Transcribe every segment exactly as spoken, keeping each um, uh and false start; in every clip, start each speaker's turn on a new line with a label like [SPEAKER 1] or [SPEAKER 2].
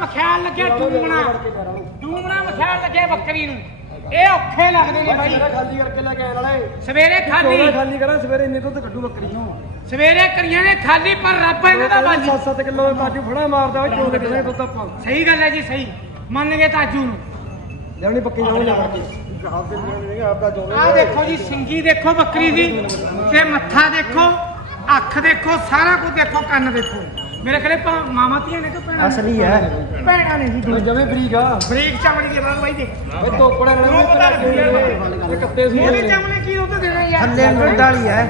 [SPEAKER 1] ਮਖਿਆਲ ਲੱਗਿਆ ਡੂਮਣਾ ਡੂਮਣਾ ਮਖਿਆਲ ਲੱਗਿਆ ਬੱਕਰੀ ਨੂੰ ਇਹ ਔਖੇ ਲੱਗਦੇ ਨੇ ਬਾਈ
[SPEAKER 2] ਖਾਲੀ ਕਰਕੇ ਲੈ ਕੇ ਆਏ ਨਾਲੇ
[SPEAKER 1] ਸਵੇਰੇ ਖਾਲੀ
[SPEAKER 2] ਖਾਲੀ ਕਰਾਂ ਸਵੇਰੇ ਇੰਨੇ ਦੁੱਧ ਕੱਢੂ ਬੱਕਰੀ ਨੂੰ
[SPEAKER 1] ਸਵੇਰੇ ਕਰੀਆਂ ਨੇ ਖਾਲੀ ਪਰ ਰੱਬ ਇਹਨਾਂ ਦਾ ਬਾਜੀ
[SPEAKER 2] ਸੱਤ ਸੱਤ ਕਿਲੋ ਤਾਜੂ ਫੜਾ ਮਾਰਦਾ ਓਏ ਚੋਂ ਕਿਥੇ ਦੁੱਧ ਆਪਾਂ
[SPEAKER 1] ਸਹੀ ਗੱਲ ਹੈ ਜੀ ਸਹੀ ਮੰਨ ਗਏ ਤਾਜੂ ਨੂੰ
[SPEAKER 2] ਲੈਣੀ ਬੱਕਰੀ ਜਾਉਂ ਜਾ ਕੇ ਆਪ ਦੇ ਲੈਣੇ ਆਪਦਾ ਜੋੜੇ
[SPEAKER 1] ਆਹ ਦੇਖੋ ਜੀ ਸਿੰਗੀ ਦੇਖੋ ਬੱਕਰੀ ਦੀ ਤੇ ਮੱਥਾ ਦੇਖੋ ਅੱਖ ਦੇਖੋ ਸਾਰਾ ਕੁਝ ਦੇਖੋ ਕੰਨ ਦੇਖੋ ਮੇਰੇ ਖਲੇ ਮਾਮਾ ਧੀਆਂ ਨੇ ਕਿ ਭੈਣਾਂ
[SPEAKER 2] ਅਸਲੀ ਹੈ
[SPEAKER 1] ਭੈਣਾਂ ਨੇ ਜੀ
[SPEAKER 2] ਜਮੇ ਬਰੀਕ ਆ
[SPEAKER 1] ਬਰੀਕ ਚਮੜੀ ਦੇ ਬਾਅਦ ਬਾਈ ਦੇ
[SPEAKER 2] ਓਏ ਤੋਕੜਾ ਨਾਲ ਕੱਤੇ ਸੀ
[SPEAKER 1] ਉਹਦੇ ਚਮੜੇ ਕੀ ਉਹ ਤਾਂ ਦੇਣਾ ਯਾਰ
[SPEAKER 2] ਥੱਲੇ ਦੁੱਧ ਵਾਲੀ ਹੈ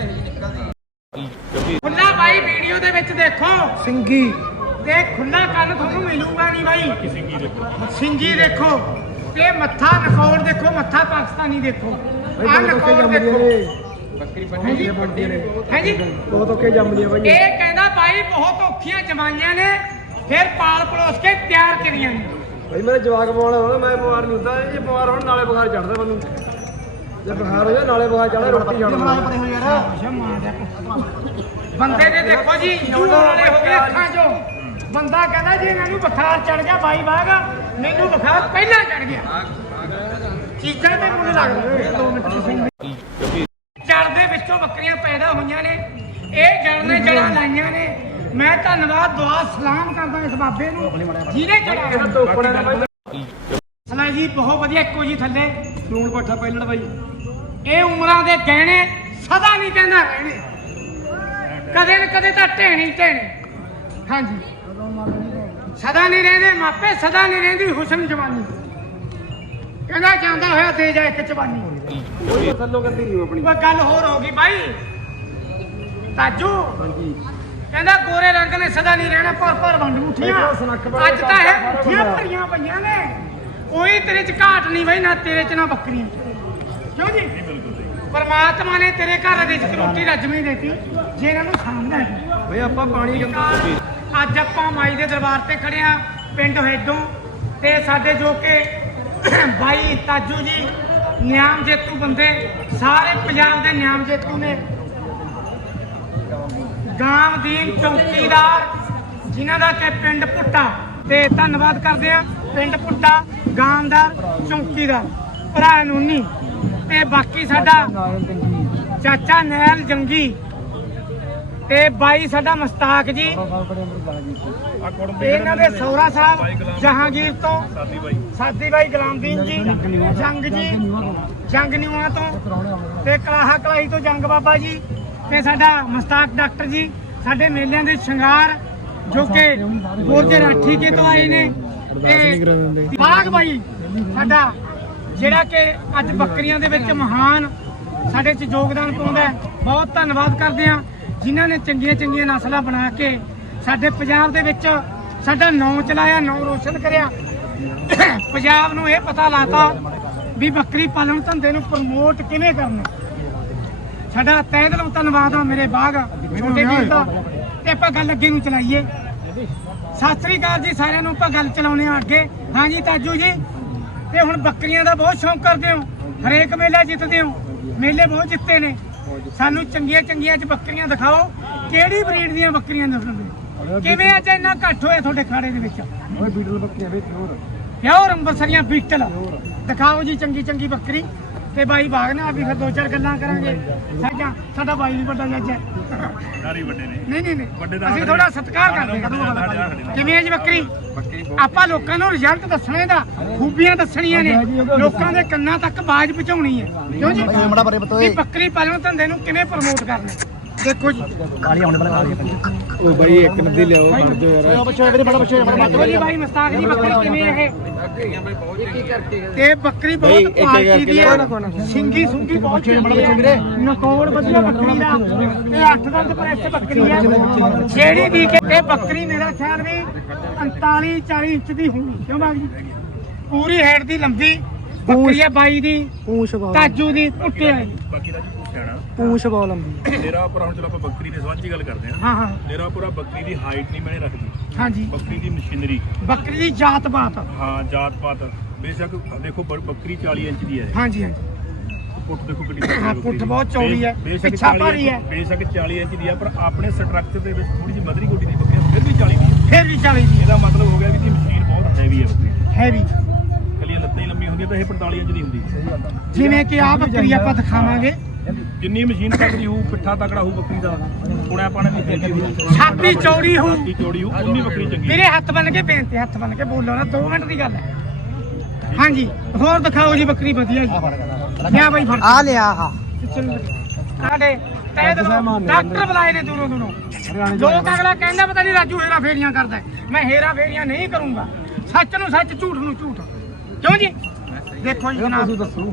[SPEAKER 1] ਖੁੱਲਾ ਬਾਈ ਵੀਡੀਓ ਦੇ ਵਿੱਚ ਦੇਖੋ
[SPEAKER 2] ਸਿੰਗੀ
[SPEAKER 1] ਤੇ ਖੁੱਲਾ ਕੰਨ ਤੁਹਾਨੂੰ ਮਿਲੂਗਾ ਨਹੀਂ ਬਾਈ ਸਿੰਗੀ ਦੇਖੋ ਸਿੰਗੀ ਦੇਖੋ ਤੇ ਮੱਥਾ ਨਕੌਰ ਦੇਖੋ ਮੱਥਾ ਪਾਕਿਸਤਾਨੀ ਦੇਖੋ ਆ ਨਕੌਰ ਦੇਖੋ
[SPEAKER 2] ਬੱਕਰੀ ਬੰਨੀ ਬੰਦੀ ਨੇ
[SPEAKER 1] ਹੈ ਜੀ
[SPEAKER 2] ਬਹੁਤ ਔਖੇ ਜੰਮਦੀਆਂ ਬਾਈ
[SPEAKER 1] ਇਹ ਕਹਿੰਦਾ ਬਾਈ ਬਹੁਤ ਔਖੀਆਂ ਜਮਾਈਆਂ ਨੇ ਫਿਰ ਪਾਲ ਪਲੋਸ ਕੇ ਤਿਆਰ ਕਰੀਆਂ ਨੇ
[SPEAKER 2] ਬਾਈ ਮੇਰੇ ਜਵਾਕ ਬਵਾਉਣਾ ਹੋਣਾ ਮੈਂ ਬਿਮਾਰ ਨਹੀਂ ਹੁੰਦਾ ਇਹ ਬਿਮਾਰ ਹੋਣ ਨਾਲੇ ਬੁਖਾਰ ਚੜਦਾ ਮੈਨੂੰ ਜੇ ਬੁਖਾਰ ਹੋ ਜਾ ਨਾਲੇ ਬੁਖਾਰ ਚੜਦਾ ਰੋਟੀ ਛੱਡਦਾ ਪਰੇ ਹੋ ਯਾਰ
[SPEAKER 1] ਬੰਦੇ ਦੇ ਦੇਖੋ ਜੀ ਜੂਰ ਵਾਲੇ ਹੋ ਗਏ ਅੱਖਾਂ ਚੋਂ ਬੰਦਾ ਕਹਿੰਦਾ ਜੀ ਇਹਨਾਂ ਨੂੰ ਬੁਖਾਰ ਚੜ ਗਿਆ ਬਾਈ ਬਾਗਾ ਮੈਨੂੰ ਬੁਖਾਰ ਪਹਿਲਾਂ ਚੜ ਗਿਆ ਚੀਜ਼ਾਂ ਤੇ ਮੁੱਲ ਲੱਗਦਾ ਦੋ ਮਿੰਟ ਤੁਸੀਂ ਜੜ ਦੇ ਵਿੱਚੋਂ ਬੱਕਰੀਆਂ ਪੈਦਾ ਹੋਈਆਂ ਨੇ ਇਹ ਜੜ ਨੇ ਜੜਾਂ ਲਾਈਆਂ ਨੇ ਮੈਂ ਧੰਨਵਾਦ ਦੁਆ ਸਲਾਮ ਕਰਦਾ ਇਸ ਬਾਬੇ ਨੂੰ ਜਿਹਨੇ ਜੜਾਂ ਸਲਾ ਜੀ ਬਹੁਤ ਵਧੀਆ ਇੱਕੋ ਜੀ ਥੱਲੇ
[SPEAKER 2] ਲੂਣ ਪੱਠਾ ਪਹਿਲਣ ਬਾਈ
[SPEAKER 1] ਇਹ ਉਮਰਾਂ ਦੇ ਗਹਿਣੇ ਸਦਾ ਨਹੀਂ ਕਹਿੰਦਾ ਰਹਿਣੇ ਕਦੇ ਨਾ ਕਦੇ ਤਾਂ ਢਹਿਣੀ ਢਹਿਣੇ ਹਾਂਜੀ ਸਦਾ ਨਹੀਂ ਰਹਿੰਦੇ ਮਾਪੇ ਸਦਾ ਨਹੀਂ ਰਹਿੰਦੀ ਹੁਸਨ ਜਵਾਨੀ ਕਹਿੰਦਾ ਜਾਂਦਾ ਹੋਇਆ ਦੇ ਜਾ ਇੱਕ ਜਵਾਨੀ
[SPEAKER 2] ਉਹ ਥੱਲੋਂ ਕੰਦੀ ਨਹੀਂ ਆਪਣੀ
[SPEAKER 1] ਉਹ ਗੱਲ ਹੋਰ ਹੋ ਗਈ ਬਾਈ ਤਾਜੂ
[SPEAKER 2] ਹਾਂਜੀ
[SPEAKER 1] ਕਹਿੰਦਾ ਗੋਰੇ ਰੰਗ ਨੇ ਸਦਾ ਨਹੀਂ ਰਹਿਣਾ ਪਰ ਪਰ ਵੰਡ ਮੁੱਠੀਆਂ ਅੱਜ ਤਾਂ ਇਹ ਮੁੱਠੀਆਂ ਭਰੀਆਂ ਪਈਆਂ ਨੇ ਕੋਈ ਤੇਰੇ ਚ ਘਾਟ ਨਹੀਂ ਬਾਈ ਨਾ ਤੇਰੇ ਚ ਨਾ ਬੱਕਰੀਆਂ ਕਿਉਂ ਜੀ ਪਰਮਾਤਮਾ ਨੇ ਤੇਰੇ ਘਰ ਦੇ ਵਿੱਚ ਰੋਟੀ ਰੱਜਵੀਂ ਦਿੱਤੀ ਜੇ ਇਹਨਾਂ ਨੂੰ ਸਾਹਮਣਾ ਹੈ
[SPEAKER 2] ਓਏ ਆਪਾਂ ਪਾਣੀ
[SPEAKER 1] ਅੱਜ ਆਪਾਂ ਮਾਈ ਦੇ ਦਰਬਾਰ ਤੇ ਖੜੇ ਆ ਪਿੰਡ ਹੇਡੋਂ ਤੇ ਸਾਡੇ ਜੋ ਕਿ ਬਾਈ ਤਾਜੂ ਜੀ ਨਿਆਮ ਜੇਤੂ ਬੰਦੇ ਸਾਰੇ ਪੰਜਾਬ ਦੇ ਨਿਆਮ ਜੇਤੂ ਨੇ ਗਾਮਦੀਨ ਚੌਕੀਦਾਰ ਜਿਨ੍ਹਾਂ ਦਾ ਕਿ ਪਿੰਡ ਪੁੱਟਾ ਤੇ ਧੰਨਵਾਦ ਕਰਦੇ ਆ ਪਿੰਡ ਪੁੱਟਾ ਗਾਮਦਾਰ ਚੌਕੀਦਾਰ ਭਰਾ ਨੂਨੀ ਤੇ ਬਾਕੀ ਸਾਡਾ ਚਾਚਾ ਨੈਲ ਜੰਗੀ ਤੇ ਬਾਈ ਸਾਡਾ ਮਸਤਾਕ ਜੀ ਇਹਨਾਂ ਦੇ ਸੌਰਾ ਸਾਹਿਬ ਜਹਾਂਗੀਰ ਤੋਂ ਸਾਦੀ ਬਾਈ ਗੁਲਾਮਦੀਨ ਜੀ ਜੰਗ ਜੀ ਜੰਗ ਨਿਊਆ ਤੋਂ ਤੇ ਕਲਾਹਾ ਕਲਾਈ ਤੋਂ ਜੰਗ ਬਾਬਾ ਜੀ ਤੇ ਸਾਡਾ ਮਸਤਾਕ ਡਾਕਟਰ ਜੀ ਸਾਡੇ ਮੇਲਿਆਂ ਦੇ ਸ਼ਿੰਗਾਰ ਜੋ ਕਿ ਗੋਰਜੇ ਰਾਠੀ ਕੇ ਤੋਂ ਆਏ ਨੇ ਤੇ ਬਾਗ ਬਾਈ ਸਾਡਾ ਜਿਹੜਾ ਕਿ ਅੱਜ ਬੱਕਰੀਆਂ ਦੇ ਵਿੱਚ ਮਹਾਨ ਸਾਡੇ 'ਚ ਯੋਗਦਾਨ ਪਾਉਂਦਾ ਬਹੁਤ ਧੰਨਵਾਦ ਕਰਦੇ ਆ ਜਿਨ੍ਹਾਂ ਨੇ ਚੰਗੀਆਂ ਚੰਗੀਆਂ ਨਸਲਾਂ ਬਣਾ ਕੇ ਸਾਡੇ ਪੰਜਾਬ ਦੇ ਵਿੱਚ ਸਾਡਾ ਨਾਂ ਚਲਾਇਆ ਨਾਂ ਰੋਸ਼ਨ ਕਰਿਆ ਪੰਜਾਬ ਨੂੰ ਇਹ ਪਤਾ ਲਾਤਾ ਵੀ ਬੱਕਰੀ ਪਾਲਣ ਧੰਦੇ ਨੂੰ ਪ੍ਰਮੋਟ ਕਿਵੇਂ ਕਰਨਾ ਸਾਡਾ ਤਹਿ ਦਿਲੋਂ ਧੰਨਵਾਦ ਆ ਮੇਰੇ ਬਾਗ ਛੋਟੇ ਵੀਰ ਦਾ ਤੇ ਆਪਾਂ ਗੱਲ ਅੱਗੇ ਨੂੰ ਚਲਾਈਏ ਸਤਿ ਸ੍ਰੀ ਅਕਾਲ ਜੀ ਸਾਰਿਆਂ ਨੂੰ ਆਪਾਂ ਗੱਲ ਚਲਾਉਣੇ ਆ ਅੱਗੇ ਹਾਂਜੀ ਤਾਜੂ ਜੀ ਤੇ ਹੁਣ ਬੱਕਰੀਆਂ ਦਾ ਬਹੁਤ ਸ਼ੌਂਕ ਕਰਦੇ ਹੋ ਹਰੇਕ ਮੇਲਾ ਜਿੱਤਦੇ ਹੋ ਮੇਲੇ ਬਹੁਤ ਜਿੱਤੇ ਨੇ ਸਾਨੂੰ ਚੰਗੀਆਂ ਚੰਗੀਆਂ ਚ ਬੱਕਰੀਆਂ ਦਿਖਾਓ ਕਿਹੜੀ ਬਰੀਡ ਦੀਆਂ ਬੱਕਰੀਆਂ ਦਿਖਾਉਂਦੇ ਕਿਵੇਂ ਅੱਜ ਇੰਨਾ ਘੱਟ ਹੋਇਆ ਤੁਹਾਡੇ ਖਾੜੇ ਦੇ ਵਿੱਚ
[SPEAKER 2] ਓਏ ਬੀਟਲ ਬੱਕਰੀਆਂ ਵੇ ਪਿਓਰ
[SPEAKER 1] ਪਿਓਰ ਅੰਬਰਸਰੀਆਂ ਬੀਟਲ ਦਿਖਾਓ ਜੀ ਚੰਗੀ ਚੰਗੀ ਬੱਕਰੀ ਤੇ ਬਾਈ ਬਾਗ ਨਾਲ ਵੀ ਫਿਰ ਦੋ ਚਾਰ ਗੱਲਾਂ ਕਰਾਂਗੇ ਸਾਡਾ ਸਾਡਾ ਬਾਈ ਵੀ ਵੱਡਾ ਜੱਜ ਹੈ
[SPEAKER 3] ਨਾਰੀ ਵੱਡੇ ਨੇ
[SPEAKER 1] ਨਹੀਂ ਨਹੀਂ ਨਹੀਂ ਅਸੀਂ ਥੋੜਾ ਸਤਿਕਾਰ ਕਰਦੇ ਹਾਂ ਕਿਵੇਂ ਹੈ ਜੀ ਬੱਕਰੀ ਆਪਾਂ ਲੋਕਾਂ ਨੂੰ ਰਿਜ਼ਲਟ ਦੱਸਣੇ ਦਾ ਖੂਬੀਆਂ ਦੱਸਣੀਆਂ ਨੇ ਲੋਕਾਂ ਦੇ ਕੰਨਾਂ ਤੱਕ ਆਵਾਜ਼ ਪਹੁੰਚਾਉਣੀ ਹੈ ਕਿਉਂ ਜੀ ਇਹ ਬੱਕਰੀ ਪਾਲਣ ਧੰਦੇ ਨੂੰ ਕਿਵੇਂ ਪ੍ਰਮੋਟ ਕਰਨਾ ਦੇਖੋ ਜੀ
[SPEAKER 2] ਕਾਲੀ ਆਉਣ ਵਾਲਾ ਕਾਲੀ ਓਏ ਬਾਈ ਇੱਕ ਨਦੀ ਲਿਆਓ ਫੜ ਦਿਓ ਯਾਰ ਉਹ ਬੱਚੇ ਕਿਹੜੇ ਬੜਾ ਬੱਚੇ
[SPEAKER 1] ਦੇਖੋ ਜੀ ਬਾਈ ਮਸਤਾਕ ਜੀ ਬੱਕਰੀ ਕਿਵੇਂ ਹੈ ਇਹ ਤੇ ਬੱਕਰੀ ਬਹੁਤ ਕੁਆਲਿਟੀ ਦੀ ਹੈ ਸਿੰਗੀ ਸੁੰਗੀ ਬਹੁਤ ਚੰਗੀ ਹੈ ਨਕੌੜ ਵਧੀਆ ਬੱਕਰੀ ਦਾ ਤੇ ਅੱਠ ਦੰਦ ਪ੍ਰੈਸ ਬੱਕਰੀ ਹੈ ਜਿਹੜੀ ਦੀ ਕਿ ਇਹ ਬੱਕਰੀ ਮੇਰਾ ਖਿਆਲ ਵੀ ਪੰਤਾਲੀ ਚਾਲੀ ਇੰਚ ਦੀ ਹੋਣੀ ਕਿਉਂ ਬਾਈ ਪੂਰੀ ਹੈਡ ਦੀ ਲੰਬੀ ਬੱਕਰੀ ਹੈ ਬਾਈ ਦੀ
[SPEAKER 2] ਪੂੰਛ
[SPEAKER 1] ਤਾਜੂ ਦੀ ਪੁੱਟੇ ਵਾਲੀ
[SPEAKER 3] ਬਾਕੀ ਦਾ ਜੀ ਪੁੱਛਣਾ
[SPEAKER 2] ਪੂੰਛ ਬਹੁਤ ਲੰਬੀ
[SPEAKER 3] ਮੇਰਾ ਪਰ ਹੁਣ ਚਲੋ ਆਪਾਂ ਬੱਕਰੀ ਦੇ ਸੰਬੰਧ ਦੀ ਗੱਲ ਕਰਦੇ ਹਾਂ
[SPEAKER 1] ਹਾਂ ਹਾਂ
[SPEAKER 3] ਮੇਰਾ ਪੂਰਾ ਬੱਕਰੀ ਦੀ ਹਾਈਟ ਨਹੀਂ ਮੈਨੇ ਰੱਖਦੀ
[SPEAKER 1] ਹਾਂਜੀ
[SPEAKER 3] ਬੱਕਰੀ ਦੀ ਮਸ਼ੀਨਰੀ
[SPEAKER 1] ਬੱਕਰੀ ਦੀ ਜਾਤ ਬਾਤ
[SPEAKER 3] ਹਾਂ ਜਾਤ ਪਾਤ ਬੇਸ਼ੱਕ ਦੇਖੋ ਬ- ਬੱਕਰੀ ਚਾਲੀ ਇੰਚ ਦੀ ਹੈ
[SPEAKER 1] ਹਾਂਜੀ ਹਾਂਜੀ
[SPEAKER 3] ਪੁੱਠ ਦੇਖੋ ਕਿੰਨੀ ਵੱਡੀ ਹੈ
[SPEAKER 1] ਪੁੱਠ ਬਹੁਤ ਚੌੜੀ ਹੈ
[SPEAKER 3] ਬੇਸ਼ੱਕ
[SPEAKER 1] ਪਿੱਛਾ
[SPEAKER 3] ਚਾਲੀ
[SPEAKER 1] ਭਾਰੀ ਹੈ
[SPEAKER 3] ਬੇਸ਼ੱਕ ਚਾਲੀ ਇੰਚ ਦੀ ਹੈ ਪਰ ਆਪਣੇ ਸਟਰਕਚਰ ਦੇ ਵਿੱਚ ਥੋੜੀ ਜਿਹੀ ਮਧਰੀ ਗੋਡੀ ਦੀ ਬੱਕਰੀ ਫਿਰ ਵੀ ਚਾਲੀ ਦੀ ਹੈ
[SPEAKER 1] ਫਿਰ ਵੀ ਚਾਲੀ ਦੀ
[SPEAKER 3] ਇਹਦਾ ਮਤਲਬ ਹੋ ਗਿਆ ਵੀ ਕਿ
[SPEAKER 1] ਹੈਵੀ
[SPEAKER 3] ਕੱਲੀਆਂ ਲੱਤਾਂ ਹੀ ਲੰਮੀਆਂ ਹੁੰਦੀਆਂ ਤਾਂ ਇਹ ਪੰਤਾਲੀ ਇੰਚ ਦੀ ਹੁੰਦੀ
[SPEAKER 1] ਜਿਵੇਂ ਕਿ ਆ ਬੱਕਰੀ ਆਪਾਂ ਦਿਖਾਵਾਂਗੇ
[SPEAKER 3] ਜਿੰਨੀ ਮਸ਼ੀਨ ਤਕੜੀ ਹੋਊ ਪਿੱਠਾ ਤਕੜਾ ਹੋਊ ਬੱਕਰੀ ਦਾ ਹੁਣ ਆਪਾਂ ਨੇ ਨਹੀਂ ਦੇਖੀ ਹੋਊ
[SPEAKER 1] ਛਾਤੀ ਚੌੜੀ ਹੋ
[SPEAKER 3] ਛਾਤੀ ਚੌੜੀ ਹੋਊ ਉਨੀ ਬੱਕਰੀ ਚੰਗੀ
[SPEAKER 1] ਮੇਰੇ ਹੱਥ ਬੰਨ ਕੇ ਬੇਨਤੀ ਹੱਥ ਬੰਨ ਕੇ ਬੋਲੋ ਨਾ ਦੋ ਮਿੰਟ ਦੀ ਗੱਲ ਹੈ ਹਾਂਜੀ ਹੋਰ ਦਿਖਾਓ ਜੀ ਬੱਕਰੀ ਵਧੀਆ ਜੀ ਲਿਆ ਬਾਈ ਫੜ
[SPEAKER 4] ਆ ਲਿਆ ਆ
[SPEAKER 1] ਸਾਡੇ ਤੈ ਡਾਕਟਰ ਬੁਲਾਏ ਨੇ ਦੂਰੋਂ ਦੂਰੋਂ ਲੋਕ ਅਗਲਾ ਕਹਿੰਦਾ ਪਤਾ ਨਹੀਂ ਰਾਜੂ ਹੇਰਾ ਫੇਰੀਆਂ ਕਰਦਾ ਹੈ। ਮੈਂ ਹੇਰਾ ਫੇਰੀਆਂ ਨਹੀਂ ਕਰੂੰਗਾ ਸੱਚ ਨੂੰ ਸੱਚ ਝੂਠ ਨੂੰ ਝੂਠ ਕਿਉਂ ਜੀ ਦੇਖੋ ਜੀ ਜਨਾਬ
[SPEAKER 2] ਦੱਸੋ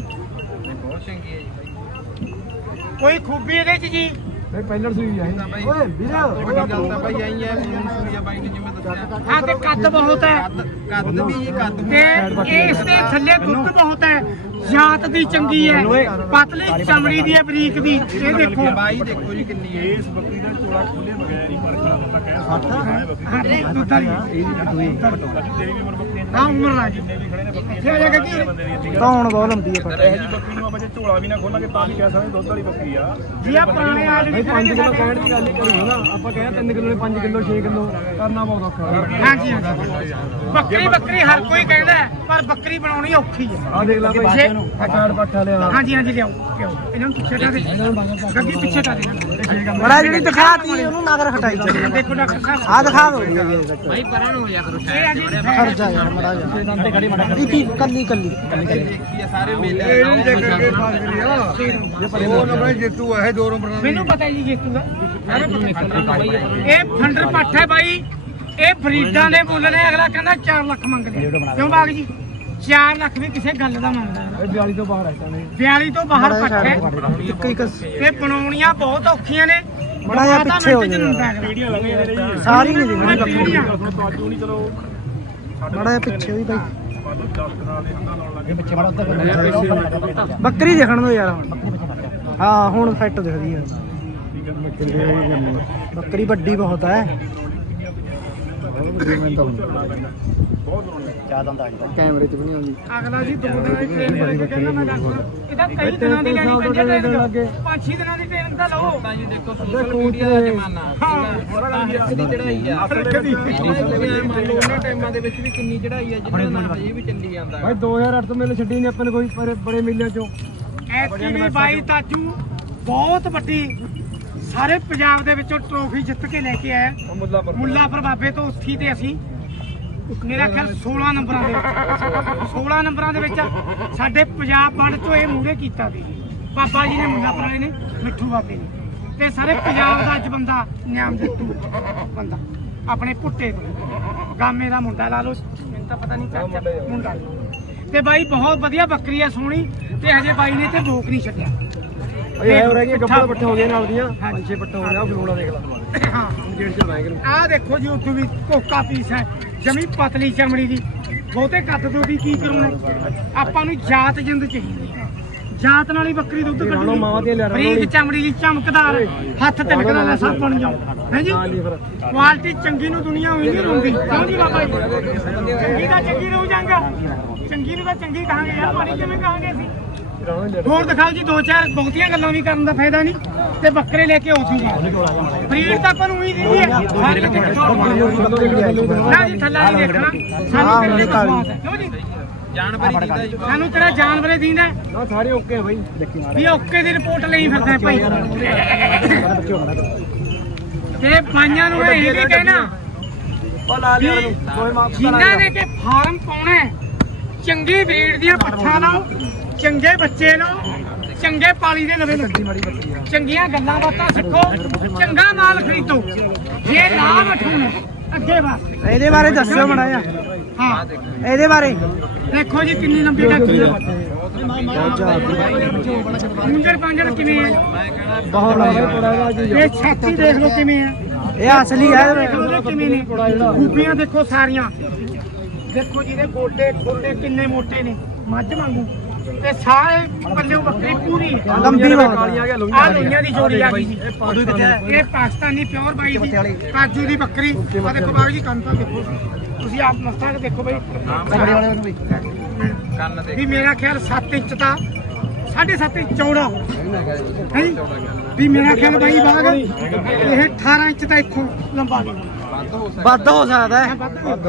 [SPEAKER 1] ਕੋਈ ਖੂਬੀ ਇਹਦੇ ਚ ਜੀ
[SPEAKER 2] ਇਹ ਪਹਿਲੜ ਸੂਈ ਆਈ ਓਏ ਵੀਰ ਵੱਡੀ ਗੱਲ ਤਾਂ ਭਾਈ ਆਈ ਹੈ ਫੋਨ ਸੂਈਆ ਬਾਈ ਨੇ ਜਿਵੇਂ ਦੱਸਿਆ
[SPEAKER 1] ਹਾਂ ਤੇ ਕੱਦ ਬਹੁਤ ਹੈ
[SPEAKER 2] ਕੱਦ ਵੀ ਇਹ ਕੱਦ
[SPEAKER 1] ਤੇ ਇਸ ਦੇ ਥੱਲੇ ਦੁੱਧ ਬਹੁਤ ਹੈ ਜਾਤ ਦੀ ਚੰਗੀ ਹੈ ਪਤਲੀ ਚਮੜੀ ਦੀ ਹੈ ਬਰੀਕ ਦੀ ਇਹ ਦੇਖੋ
[SPEAKER 2] ਬਾਈ ਦੇਖੋ ਜੀ ਕਿੰਨੀ ਹੈ
[SPEAKER 3] ਇਸ ਬੱਕਰੀ ਦਾ ਚੋਲਾ ਖੁੱਲੇ ਬਗੈਰ ਹੀ ਪਰ ਖਾਣਾ ਕਹਿ ਸਕਦਾ ਹੈ ਬੱਕਰੀ
[SPEAKER 1] ਹਾਂ ਤੇ ਦੁੱਧ ਵਾਲੀ
[SPEAKER 3] ਤੇਰੀ ਵੀ ਉਮਰ ਬੱਕਰੀ
[SPEAKER 1] ਹਾਂ ਉਮਰ ਲਾ ਜੀ
[SPEAKER 3] ਜਿੰਨੇ ਵੀ ਖੜੇ ਨੇ ਬੱਕਰੀਆਂ
[SPEAKER 1] ਇੱਥੇ ਆ ਜਾ ਕੇ
[SPEAKER 3] ਬੰਦੇ ਦੀਆਂ ਠੀਕ
[SPEAKER 4] ਧੌਣ ਬਹੁਤ ਲੰਬੀ ਹੈ
[SPEAKER 3] ਹੈ ਇਹ ਜੀ ਬੱਕਰੀ ਨੂੰ ਆਪਾਂ ਜੇ ਝੋਲਾ ਵੀ ਨਾ ਖੋਲਾਂਗੇ ਤਾਂ ਵੀ ਕਹਿ ਸਕਦੇ ਦੁੱਧ ਵਾਲੀ ਬੱਕਰੀ ਆ
[SPEAKER 1] ਜੀ ਆ ਪੁਰਾਣੇ ਆ ਜਿਹੜੀ
[SPEAKER 2] ਪੰਜ ਕਿਲੋ ਕਹਿਣ ਦੀ ਗੱਲ ਹੀ ਕਰੀ ਨਾ ਆਪਾਂ ਕਹਿੰਦੇ ਤਿੰਨ ਕਿਲੋ ਨੇ ਪੰਜ ਕਿਲੋ ਛੇ ਕਿਲੋ ਕਰਨਾ ਬਹੁਤ ਔਖਾ
[SPEAKER 1] ਹਾਂਜੀ ਹਾਂਜੀ ਬੱਕਰੀ ਬੱਕਰੀ ਹਰ ਕੋਈ ਕਹਿੰਦਾ ਹੈ, ਪਰ ਬੱਕਰੀ ਬਣਾਉਣੀ ਔਖੀ ਹੈ
[SPEAKER 2] ਆ ਦੇਖ ਲੈ ਭਾਈ
[SPEAKER 1] ਜੇ
[SPEAKER 2] ਅਚਾਰ ਪੱਠਾ ਲਿਆ
[SPEAKER 1] ਹਾਂਜੀ ਹਾਂਜੀ ਲਿਆਓ ਲਿਆਓ ਇਹਨਾਂ ਨੂੰ ਪਿੱਛੇ ਕਰ ਦੇ ਗੱਡੀ ਪਿੱਛੇ ਕਰ ਦੇ
[SPEAKER 4] ਬੜਾ ਜਿਹੜੀ ਦਿਖਾਤੀ ਉਹਨੂੰ ਨਗਰ ਹਟਾਈ ਚੱਲੀ
[SPEAKER 1] ਦੇਖੋ ਡਾਕਟਰ ਸਾਹਿਬ
[SPEAKER 4] ਆ ਦਿਖਾ ਦੋ
[SPEAKER 1] ਭਾਈ ਪਰਾਂ ਨੂੰ ਹੋ ਜਾ ਕਰੋ ਇਹ ਆ ਜੀ
[SPEAKER 4] ਖਰਚਾ ਯਾਰ ਮੜਾ ਜਾ ਇੱਕ ਕੱਲੀ ਕੱਲੀ
[SPEAKER 2] ਦੇਖੀ ਆ ਸਾਰੇ ਮੇਲੇ ਇਹਨੂੰ ਦੇਖ ਕੇ ਫਾਸ ਕਰੀ ਆ ਉਹ ਨੰਬਰ ਜੇਤੂ ਹੈ ਦੋ ਨੰਬਰ
[SPEAKER 1] ਮੈਨੂੰ ਪਤਾ ਹੈ ਜੀ ਜੇਤੂ ਦਾ ਇਹ ਫੰਡਰ ਪੱਠ ਹੈ ਬਾਈ ਇਹ ਬਰੀਡਾਂ ਦੇ ਮੁੱਲ ਨੇ ਅਗਲਾ ਕਹਿੰਦਾ ਚਾਰ ਲੱਖ ਮੰਗਦੇ ਆ। ਕਿਉਂ ਬਾਗ ਜੀ ਚਾਰ ਲੱਖ ਵੀ ਕਿਸੇ ਗੱਲ ਦਾ ਮੰਗਦਾ ਹੈ।
[SPEAKER 2] ਇਹ ਬਿਆਲੀ ਤੋਂ ਬਾਹਰ ਆ ਤਾਂ ਨਹੀਂ
[SPEAKER 1] ਬਿਆਲੀ ਤੋਂ ਬਾਹਰ ਪੱਠ ਹੈ
[SPEAKER 4] ਇੱਕ ਇੱਕ
[SPEAKER 1] ਇਹ ਬਣਾਉਣੀਆਂ ਬਹੁਤ ਔਖੀਆਂ ਨੇ
[SPEAKER 4] ਬੜਾ ਜਿਹਾ ਪਿੱਛੇ ਹੋ ਜਾਏਗਾ।
[SPEAKER 3] ਪੀੜੀਆਂ ਲੱਗੀਆਂ ਨੇ ਜੀ
[SPEAKER 4] ਸਾਰੀ ਨਹੀਂ ਦਿਖਣੀ
[SPEAKER 1] ਪੀੜੀਆਂ।
[SPEAKER 3] ਤਾਜੂ ਨਹੀਂ ਚਲੋ
[SPEAKER 4] ਬੜਾ ਜਿਹਾ ਪਿੱਛੇ ਹੋਈ ਬਾਈ
[SPEAKER 3] ਦਸ ਕਰਾ ਦੇ ਹੰਦਾ ਲਾਉਣ ਲੱਗੇ ਪਿੱਛੇ ਬੜਾ
[SPEAKER 4] ਬੱਕਰੀ ਦੇਖਣ ਦੋ ਯਾਰ ਹੁਣ ਹਾਂ ਹੁਣ ਫਿੱਟ ਦਿਖਦੀ ਹੈ ਬੱਕਰੀ ਵੱਡੀ ਬਹੁਤ ਹੈ ਕੈਮਰੇ 'ਚ ਵੀ ਨਹੀਂ ਆਉਂਦੀ
[SPEAKER 1] ਅਗਲਾ ਜੀ ਦੋ ਦਿਨਾਂ ਦੀ ਟ੍ਰੇਨਿੰਗ ਲੈ ਕੇ ਕਹਿੰਦਾ ਮੈਂ ਡਾਕਟਰ ਇਹਦਾ ਕਈ ਦਿਨਾਂ ਦੀ ਲੈਣੀ ਪੈਂਦੀ ਹੈ ਟ੍ਰੇਨਿੰਗ ਪੰਜ ਛੇ ਦਿਨਾਂ ਦੀ ਟ੍ਰੇਨਿੰਗ ਤਾਂ ਲਓ
[SPEAKER 2] ਜੀ ਦੇਖੋ ਸੋਸ਼ਲ ਮੀਡੀਆ ਦਾ ਜ਼ਮਾਨਾ ਹੁਣ ਤਾਂ ਇੱਕ ਦੀ ਚੜਾਈ ਆ
[SPEAKER 1] ਕਦੀ
[SPEAKER 2] ਮੰਨ ਲਓ ਉਹਨਾਂ ਟਾਈਮਾਂ ਦੇ ਵਿੱਚ ਵੀ ਕਿੰਨੀ ਚੜਾਈ ਆ ਜਿਹਨਾਂ ਨਾਲ ਅਜੇ ਵੀ ਚੱਲੀ ਜਾਂਦਾ ਭਾਈ ਦੋ ਹਜ਼ਾਰ ਅੱਠ ਤੋਂ ਮੇਲੇ ਛੱਡੀ ਨੇ ਆਪਾਂ ਨੇ ਕੋਈ ਪਰ ਬੜੇ ਮੇਲਿਆਂ ਚੋਂ
[SPEAKER 1] ਐਤਕੀ ਵੀ ਬਾਈ ਤਾਜੂ ਬਹੁਤ ਵੱਡੀ ਸਾਰੇ ਪੰਜਾਬ ਦੇ ਵਿੱਚੋਂ ਟਰੋਫੀ ਜਿੱਤ ਕੇ ਲੈ ਕੇ ਆਇਆ
[SPEAKER 2] ਮੁੱਲਾਪੁਰ
[SPEAKER 1] ਮੁੱਲਾਪੁਰ ਬਾਬੇ ਤੋਂ ਉੱਥੀ ਤੇ ਅਸੀਂ ਮੇਰਾ ਖਿਆਲ ਸੋਲਾਂ ਨੰਬਰਾਂ ਦੇ ਵਿੱਚ ਸੋਲਾਂ ਨੰਬਰਾਂ ਦੇ ਵਿੱਚ ਸਾਡੇ ਪੰਜਾਬ ਵੰਡ ਚੋਂ ਇਹ ਮੂਹਰੇ ਕੀਤਾ ਸੀ ਬਾਬਾ ਜੀ ਨੇ ਮੁੱਲਾਪੁਰ ਵਾਲੇ ਨੇ ਮਿੱਠੂ ਬਾਬੇ ਨੇ ਤੇ ਸਾਰੇ ਪੰਜਾਬ ਦਾ ਅੱਜ ਬੰਦਾ ਨਿਆਮ ਜੱਟੂ ਬੰਦਾ ਆਪਣੇ ਪੁੱਟੇ ਤੋਂ ਗਾਮੇ ਦਾ ਮੁੰਡਾ ਲਾ ਲਓ ਮੈਨੂੰ ਤਾਂ ਪਤਾ ਨਹੀਂ ਚਾਚਾ ਮੁੰਡਾ ਤੇ ਬਾਈ ਬਹੁਤ ਵਧੀਆ ਬੱਕਰੀ ਆ ਸੋਹਣੀ ਤੇ ਹਜੇ ਬਾਈ ਨੇ ਤੇ ਭੋਕ ਨਹੀਂ ਛੱਡਿਆ
[SPEAKER 2] ਇਹ ਹੋ ਰਹੀ ਗੱਪਾ ਪੱਠੇ ਹੋ ਗਏ ਨਾਲ ਦੀਆਂ ਪੰਜ ਛੇ ਪੱਠੇ ਹੋ ਗਿਆ ਫਲੋੜਾ ਦੇਖ ਲਾ
[SPEAKER 1] ਹਾਂ
[SPEAKER 2] ਜੇੜ ਚ ਰਹਿ ਗਏ
[SPEAKER 1] ਆਹ ਦੇਖੋ ਜੀ ਉੱਥੇ ਵੀ ਕੋਕਾ ਪੀਸ ਹੈ ਜਮੀ ਪਤਲੀ ਚਮੜੀ ਦੀ ਬਹੁਤੇ ਕੱਦ ਤੋਂ ਵੀ ਕੀ ਕਰੂਣਾ ਆਪਾਂ ਨੂੰ ਜਾਤ ਜਿੰਦ ਚਾਹੀਦੀ ਹੈ ਜਾਤ ਨਾਲ ਹੀ ਬੱਕਰੀ ਦੁੱਧ ਕੱਢਣੀ ਬਰੀਕ ਚਮੜੀ ਦੀ ਚਮਕਦਾਰ ਹੱਥ ਤਿਲਕਣ ਵਾਲਾ ਸਭ ਬਣ ਜਾਓ ਹੈ ਜੀ ਕੁਆਲਿਟੀ ਚੰਗੀ ਨੂੰ ਦੁਨੀਆ ਹੋਈ ਨਹੀਂ ਰੋਂਦੀ ਕਿਉਂ ਜੀ ਬਾਬਾ ਜੀ ਚੰਗੀ ਦਾ ਚੰਗੀ ਰਹੂ ਜਾਂਗਾ ਚੰਗੀ ਨੂੰ ਤਾਂ ਚੰਗੀ ਕਹਾਂਗੇ ਯਾਰ ਮਾੜੀ ਕਿਵੇਂ ਕਹਾਂਗੇ ਅਸੀਂ ਹੋਰ ਦਿਖਾਓ ਜੀ ਦੋ ਚਾਰ ਬਹੁਤੀਆਂ ਗੱਲਾਂ ਵੀ ਕਰਨ ਦਾ ਫਾਇਦਾ ਨਹੀਂ ਤੇ ਬੱਕਰੇ ਲੈ ਕੇ ਆਉਜੂਗਾ ਬਰੀਡ ਤਾਂ ਆਪਾਂ ਨੂੰ ਹੀ ਦਿੰਦੀ ਹੈ ਨਾ ਜੀ ਥੱਲਾ ਨਹੀਂ ਦੇਖਣਾ ਸਾਨੂੰ ਕਿੰਨੇ ਦਾ ਸਵਾਦ ਹੈ ਕਿਉਂ ਜੀ
[SPEAKER 2] ਜਾਨਵਰ ਹੀ ਦਿੰਦਾ ਜੀ
[SPEAKER 1] ਸਾਨੂੰ ਤੇਰਾ ਜਾਨਵਰੇ ਦਿੰਦਾ
[SPEAKER 2] ਨਾ ਸਾਰੇ ਓਕੇ ਆ ਬਾਈ
[SPEAKER 1] ਵੀ ਓਕੇ ਦੀ ਰਿਪੋਰਟ ਲਈ ਫਿਰਦਾ ਹੈ ਭਾਈ ਤੇ ਪਾਈਆਂ ਨੂੰ ਇਹ ਵੀ ਕਹਿਣਾ
[SPEAKER 2] ਉਹ ਲਾ ਲਿਆ ਨੂੰ ਕੋਈ ਮਾਪ
[SPEAKER 1] ਜਿਨ੍ਹਾਂ ਨੇ ਕਿ ਫਾਰਮ ਪਾਉਣਾ ਹੈ, ਚੰਗੀ ਬਰੀਡ ਦੀਆਂ ਪੱਠਾਂ ਲਾਓ ਚੰਗੇ ਬੱਚੇ ਲਓ ਚੰਗੇ ਪਾਲੀ ਦੇ ਲਵੇ ਚੰਗੀਆਂ ਗੱਲਾਂ ਬਾਤਾਂ ਸਿੱਖੋ ਚੰਗਾ ਮਾਲ ਖਰੀਦੋ ਜੇ ਨਾ ਬਠੂਣ ਅੱਗੇ ਬਸ
[SPEAKER 4] ਇਹਦੇ ਬਾਰੇ ਦੱਸਿਓ ਮੜਾ ਜਾ
[SPEAKER 1] ਹਾਂ
[SPEAKER 4] ਇਹਦੇ ਬਾਰੇ
[SPEAKER 1] ਦੇਖੋ ਜੀ ਕਿੰਨੀ ਲੰਬੀ ਡਾਕੀ ਹੈ ਮੁੰਜਰ ਪਾਂਜਰ ਕਿਵੇਂ ਹੈ
[SPEAKER 4] ਬਹੁਤ ਲੰਬਾ
[SPEAKER 1] ਇਹ ਛਾਤੀ ਦੇਖ ਲਓ ਕਿਵੇਂ ਹੈ
[SPEAKER 4] ਇਹ ਅਸਲੀ ਹੈ
[SPEAKER 1] ਦੇਖ ਲਓ ਇਹਦੇ ਕਿਵੇਂ ਨੇ ਖੂਬੀਆਂ ਦੇਖੋ ਸਾਰੀਆਂ ਦੇਖੋ ਜੀ ਇਹਦੇ ਗੋਡੇ ਖੋਡੇ ਕਿੰਨੇ ਮੋਟੇ ਨੇ ਮੱਝ ਵਾਂਗੂ ਤੇ ਸਾਰੇ ਪੱਲਿਓ ਬੱਕਰੀ ਪੂਰੀ ਹੈ
[SPEAKER 4] ਲੰਬੀ ਬਹੁਤ
[SPEAKER 1] ਆ ਲੋਈਆਂ ਦੀ ਜੋੜੀ ਆ ਗਈ ਜੀ ਇਹ ਪਾਕਿਸਤਾਨੀ ਪਿਓਰ ਬਾਈ ਦੀ ਕਾਜੂ ਦੀ ਬੱਕਰੀ ਆ ਦੇਖੋ ਬਾਬੂ ਜੀ ਕੰਨ ਤਾਂ ਦੇਖੋ ਤੁਸੀਂ ਆਪ ਮਸਤਾਕ ਦੇਖੋ ਬਾਈ
[SPEAKER 2] ਕੰਨ ਦੇ
[SPEAKER 1] ਵੀ ਮੇਰਾ ਖਿਆਲ ਸੱਤ ਇੰਚ ਦਾ ਸਾਢੇ ਸੱਤ ਇੰਚ ਚੌੜਾ ਹੈ ਵੀ ਮੇਰਾ ਖਿਆਲ ਬਾਈ ਬਾਗ ਇਹ ਅਠਾਰਾਂ ਇੰਚ ਦਾ ਇੱਥੋਂ ਲੰਬਾ
[SPEAKER 4] ਵੱਧ ਹੋ ਸਕਦਾ ਹੈ।